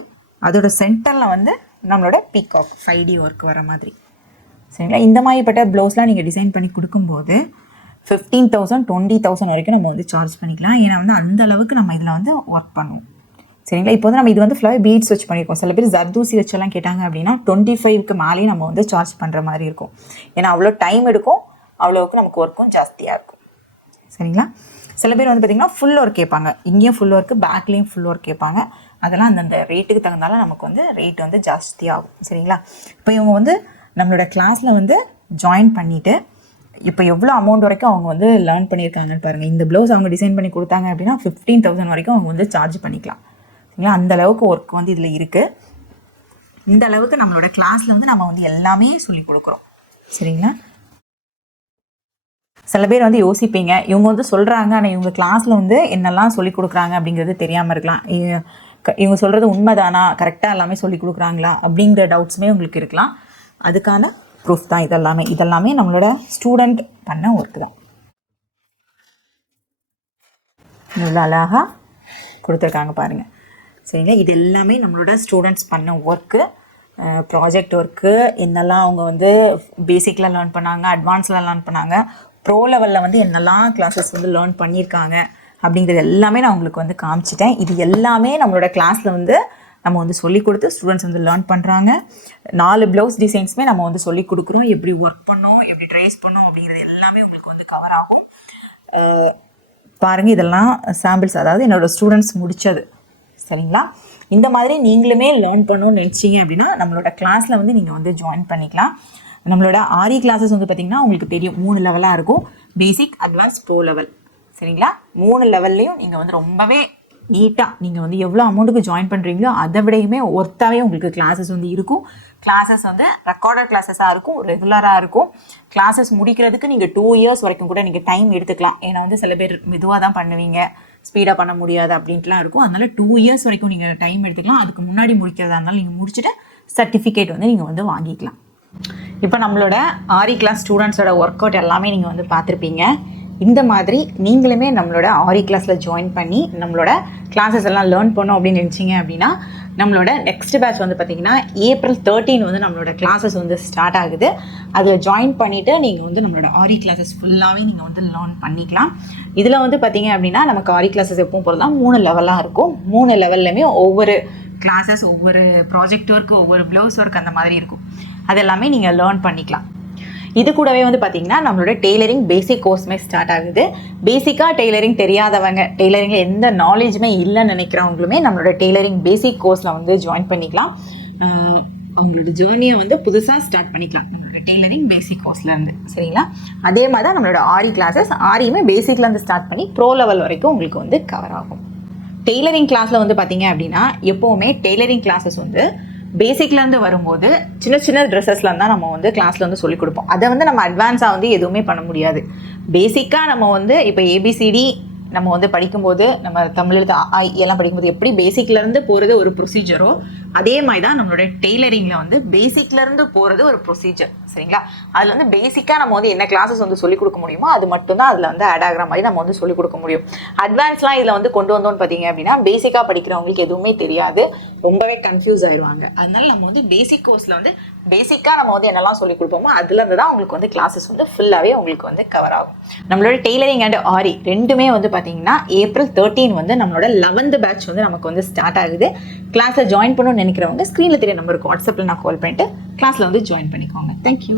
அதோட சென்டரில் வந்து நம்மளோட பீகாக் 5D ஒர்க் வர மாதிரி. சரிங்களா. இந்த மாதிரிப்பட்ட ப்ளவுஸ்லாம் நீங்கள் டிசைன் பண்ணி கொடுக்கும்போது 15,000 20,000 வரைக்கும் நம்ம வந்து சார்ஜ் பண்ணிக்கலாம். ஏன்னா வந்து அந்த அளவுக்கு நம்ம இதில் வந்து ஒர்க் பண்ணுவோம். சரிங்களா. இப்போ வந்து நம்ம இது வந்து ஃபுல்லாகவே பீட்ஸ் வச்சு பண்ணியிருக்கோம். சில பேர் ஜர்தூசி வச்செல்லாம் கேட்டாங்க அப்படின்னா 25க்கு மேலேயும் நம்ம வந்து சார்ஜ் பண்ணுற மாதிரி இருக்கும். ஏன்னா அவ்வளோ டைம் எடுக்கும், அவ்வளோவுக்கு நமக்கு ஒர்க்கும் ஜாஸ்தியாக இருக்கும். சரிங்களா. சில பேர் வந்து பார்த்திங்கன்னா ஃபுல் ஒர்க் கேட்பாங்க. இங்கேயும் ஃபுல் ஒர்க்கு, பேக்லேயும் ஃபுல் ஒர்க் கேட்பாங்க. அதெல்லாம் அந்தந்த ரேட்டுக்கு தகுந்தாலும் நமக்கு வந்து ரேட் வந்து ஜாஸ்தியாகும். சரிங்களா. இப்போ இவங்க வந்து நம்மளோட கிளாஸில் வந்து ஜாயின் பண்ணிவிட்டு இப்போ எவ்வளோ அமௌண்ட் வரைக்கும் அவங்க வந்து லேர்ன் பண்ணியிருக்காங்கன்னு பாருங்கள். இந்த ப்ளவுஸ் அவங்க டிசைன் பண்ணி கொடுத்தாங்க அப்படின்னா 15,000 வரைக்கும் அவங்க வந்து சார்ஜ் பண்ணிக்கலாம். சரிங்களா. அந்த அளவுக்கு ஒர்க் வந்து இதில் இருக்குது. இந்த அளவுக்கு நம்மளோட கிளாஸில் வந்து நம்ம வந்து எல்லாமே சொல்லி கொடுக்குறோம். சரிங்களா. சில பேர் வந்து யோசிப்பீங்க, இவங்க வந்து சொல்கிறாங்க ஆனால் இவங்க கிளாஸில் வந்து என்னெல்லாம் சொல்லி கொடுக்குறாங்க அப்படிங்கிறது தெரியாமல் இருக்கலாம். இவங்க சொல்கிறது உண்மைதானா, கரெக்டாக எல்லாமே சொல்லி கொடுக்குறாங்களா அப்படிங்கிற டவுட்ஸுமே உங்களுக்கு இருக்கலாம். அதுக்கான ப்ரூஃப் தான் இதெல்லாமே நம்மளோட ஸ்டூடெண்ட் பண்ண ஒர்க்கு தான். இவ்வளோ அழகாக கொடுத்துருக்காங்க பாருங்கள். சரிங்களா. இது எல்லாமே நம்மளோட ஸ்டூடெண்ட்ஸ் பண்ண ஒர்க்கு, ப்ராஜெக்ட் ஒர்க்கு. என்னெல்லாம் அவங்க வந்து பேசிக்கில் லேர்ன் பண்ணாங்க, அட்வான்ஸில் லேர்ன் பண்ணாங்க, ப்ரோ லெவலில் வந்து என்னெல்லாம் கிளாஸஸ் வந்து லேர்ன் பண்ணியிருக்காங்க அப்படிங்கிறது எல்லாமே நான் உங்களுக்கு வந்து காமிச்சிட்டேன். இது எல்லாமே நம்மளோட கிளாஸில் வந்து நம்ம வந்து சொல்லிக் கொடுத்து ஸ்டூடெண்ட்ஸ் வந்து லேர்ன் பண்ணுறாங்க. 4 ப்ளவுஸ் டிசைன்ஸுமே நம்ம வந்து சொல்லிக் கொடுக்குறோம். எப்படி ஒர்க் பண்ணோம், எப்படி ட்ரேஸ் பண்ணோம் அப்படிங்கிறது எல்லாமே உங்களுக்கு வந்து கவர் ஆகும். பாருங்கள், இதெல்லாம் சாம்பிள்ஸ், அதாவது என்னோடய ஸ்டூடெண்ட்ஸ் முடித்தது. சரிங்களா. இந்த மாதிரி நீங்களுமே லேர்ன் பண்ணணும்னு நினச்சிங்க அப்படின்னா நம்மளோட கிளாஸில் வந்து நீங்கள் வந்து ஜாயின் பண்ணிக்கலாம். நம்மளோட ஆரி கிளாஸஸ் வந்து பார்த்திங்கன்னா உங்களுக்கு தெரியும் 3 லெவலாக இருக்கும். பேசிக், அட்வான்ஸ், ப்ரோ லெவல். சரிங்களா? 3 லெவல்லையும் நீங்கள் வந்து ரொம்பவே நீட்டாக நீங்கள் வந்து எவ்வளோ அமௌண்ட்டுக்கு ஜாயின் பண்ணுறீங்களோ அதை விடையுமே ஒர்த்தாகவே உங்களுக்கு கிளாஸஸ் வந்து இருக்கும். கிளாஸஸ் வந்து ரெக்கார்டட் கிளாஸஸாக இருக்கும், ரெகுலராக இருக்கும். கிளாஸஸ் முடிக்கிறதுக்கு நீங்கள் 2 இயர்ஸ் வரைக்கும் கூட நீங்கள் டைம் எடுத்துக்கலாம். ஏன்னா வந்து சில பேர் மெதுவாக தான் பண்ணுவீங்க, ஸ்பீடாக பண்ண முடியாது அப்படின்ட்டுலாம் இருக்கும். அதனால் 2 இயர்ஸ் வரைக்கும் நீங்கள் டைம் எடுத்துக்கலாம். அதுக்கு முன்னாடி முடிக்கிறதா இருந்தாலும் நீங்கள் முடிச்சுட்டு சர்டிஃபிகேட் வந்து நீங்கள் வந்து வாங்கிக்கலாம். இப்போ நம்மளோட ஆரி கிளாஸ் ஸ்டூடெண்ட்ஸோட ஒர்க் அவுட் எல்லாமே நீங்கள் வந்து பார்த்துருப்பீங்க. இந்த மாதிரி நீங்களுமே நம்மளோட ஆரி கிளாஸில் ஜாயின் பண்ணி நம்மளோட கிளாஸஸ் எல்லாம் லேர்ன் பண்ணோம் அப்படின்னு நினச்சிங்க அப்படின்னா நம்மளோட நெக்ஸ்ட் பேட்ச் வந்து பார்த்திங்கன்னா April 13 வந்து நம்மளோட கிளாஸஸ் வந்து ஸ்டார்ட் ஆகுது. அதில் ஜாயின் பண்ணிவிட்டு நீங்கள் வந்து நம்மளோட ஆரி கிளாஸஸ் ஃபுல்லாகவே நீங்கள் வந்து லேர்ன் பண்ணிக்கலாம். இதில் வந்து பார்த்திங்க அப்படின்னா நமக்கு ஆரி கிளாஸஸ் எப்பவும் போல தான் 3 லெவலாக இருக்கும். 3 லெவல்லையுமே ஒவ்வொரு கிளாஸஸ், ஒவ்வொரு ப்ராஜெக்ட் ஒர்க், ஒவ்வொரு ப்ளவுஸ் ஒர்க் அந்த மாதிரி இருக்கும். அது எல்லாமே நீங்கள் லேர்ன் பண்ணிக்கலாம். இது கூடவே வந்து பார்த்திங்கன்னா நம்மளோட டெய்லரிங் பேசிக் கோர்ஸுமே ஸ்டார்ட் ஆகுது. பேசிக்காக டெய்லரிங் தெரியாதவங்க, டெய்லரிங்கில் எந்த நாலேஜுமே இல்லைன்னு நினைக்கிறவங்களுமே நம்மளோட டெய்லரிங் பேசிக் கோர்ஸில் வந்து ஜாயின் பண்ணிக்கலாம். அவங்களோட ஜேர்னியை வந்து புதுசாக ஸ்டார்ட் பண்ணிக்கலாம் நம்மளோட டெய்லரிங் பேசிக் கோர்ஸ்லேருந்து. சரிங்களா? அதே மாதிரி தான் நம்மளோட ஆரி கிளாஸஸ், ஆரியுமே பேசிக்லேருந்து ஸ்டார்ட் பண்ணி ப்ரோ லெவல் வரைக்கும் உங்களுக்கு வந்து கவர் ஆகும். டெய்லரிங் கிளாஸில் வந்து பார்த்திங்க அப்படின்னா எப்போவுமே டெய்லரிங் கிளாஸஸ் வந்து பேசிக்லேருந்து வரும்போது சின்ன சின்ன ட்ரெஸ்ஸஸ்லாம் தான் நம்ம வந்து கிளாஸில் வந்து சொல்லிக் கொடுப்போம். அதை வந்து நம்ம அட்வான்ஸாக வந்து எதுவுமே பண்ண முடியாது. பேசிக்காக நம்ம வந்து இப்போ ஏபிசிடி நம்ம வந்து படிக்கும்போது நம்ம தமிழ் எல்லாம் படிக்கும்போது எப்படி பேசிக்லேருந்து போகிறது ஒரு ப்ரொசீஜரோ அதே மாதிரி தான் நம்மளோட டெய்லரிங்கில் வந்து பேசிக்லேருந்து போகிறது ஒரு ப்ரொசீஜர். சரிங்களா? அதில் வந்து பேசிக்காக நம்ம வந்து என்ன கிளாஸஸ் வந்து சொல்லிக் கொடுக்க முடியுமோ அது மட்டும்தான் அதில் வந்து ஆட் ஆகிற மாதிரி நம்ம வந்து சொல்லிக் கொடுக்க முடியும். அட்வான்ஸ்லாம் இதில் வந்து கொண்டு வந்தோன்னு பார்த்தீங்க அப்படின்னா பேசிக்காக படிக்கிறவங்களுக்கு எதுவுமே தெரியாது, ரொம்பவே கன்ஃபியூஸ் ஆயிடுவாங்க. அதனால நம்ம வந்து பேசிக் கோர்ஸில் வந்து பேசிக்காக நம்ம வந்து என்னெல்லாம் சொல்லிக் கொடுப்போமோ அதுலேருந்து தான் உங்களுக்கு வந்து கிளாஸஸ் வந்து ஃபுல்லாகவே உங்களுக்கு வந்து கவர் ஆகும். நம்மளோட டெய்லரிங் அண்ட் ஆரி ரெண்டுமே வந்து பார்த்தீங்கன்னா April 13 வந்து நம்மளோட 11th பேட்ச் வந்து நமக்கு வந்து ஸ்டார்ட் ஆகுது. கிளாஸில் ஜாயின் பண்ணணும்னு நினைக்கிறவங்க ஸ்க்ரீனில் தெரிய நம்பருக்கு வாட்ஸ்அப்பில் நான் கால் பண்ணிட்டு கிளாஸில் வந்து ஜாயின் பண்ணிக்கோங்க. தேங்க்யூ.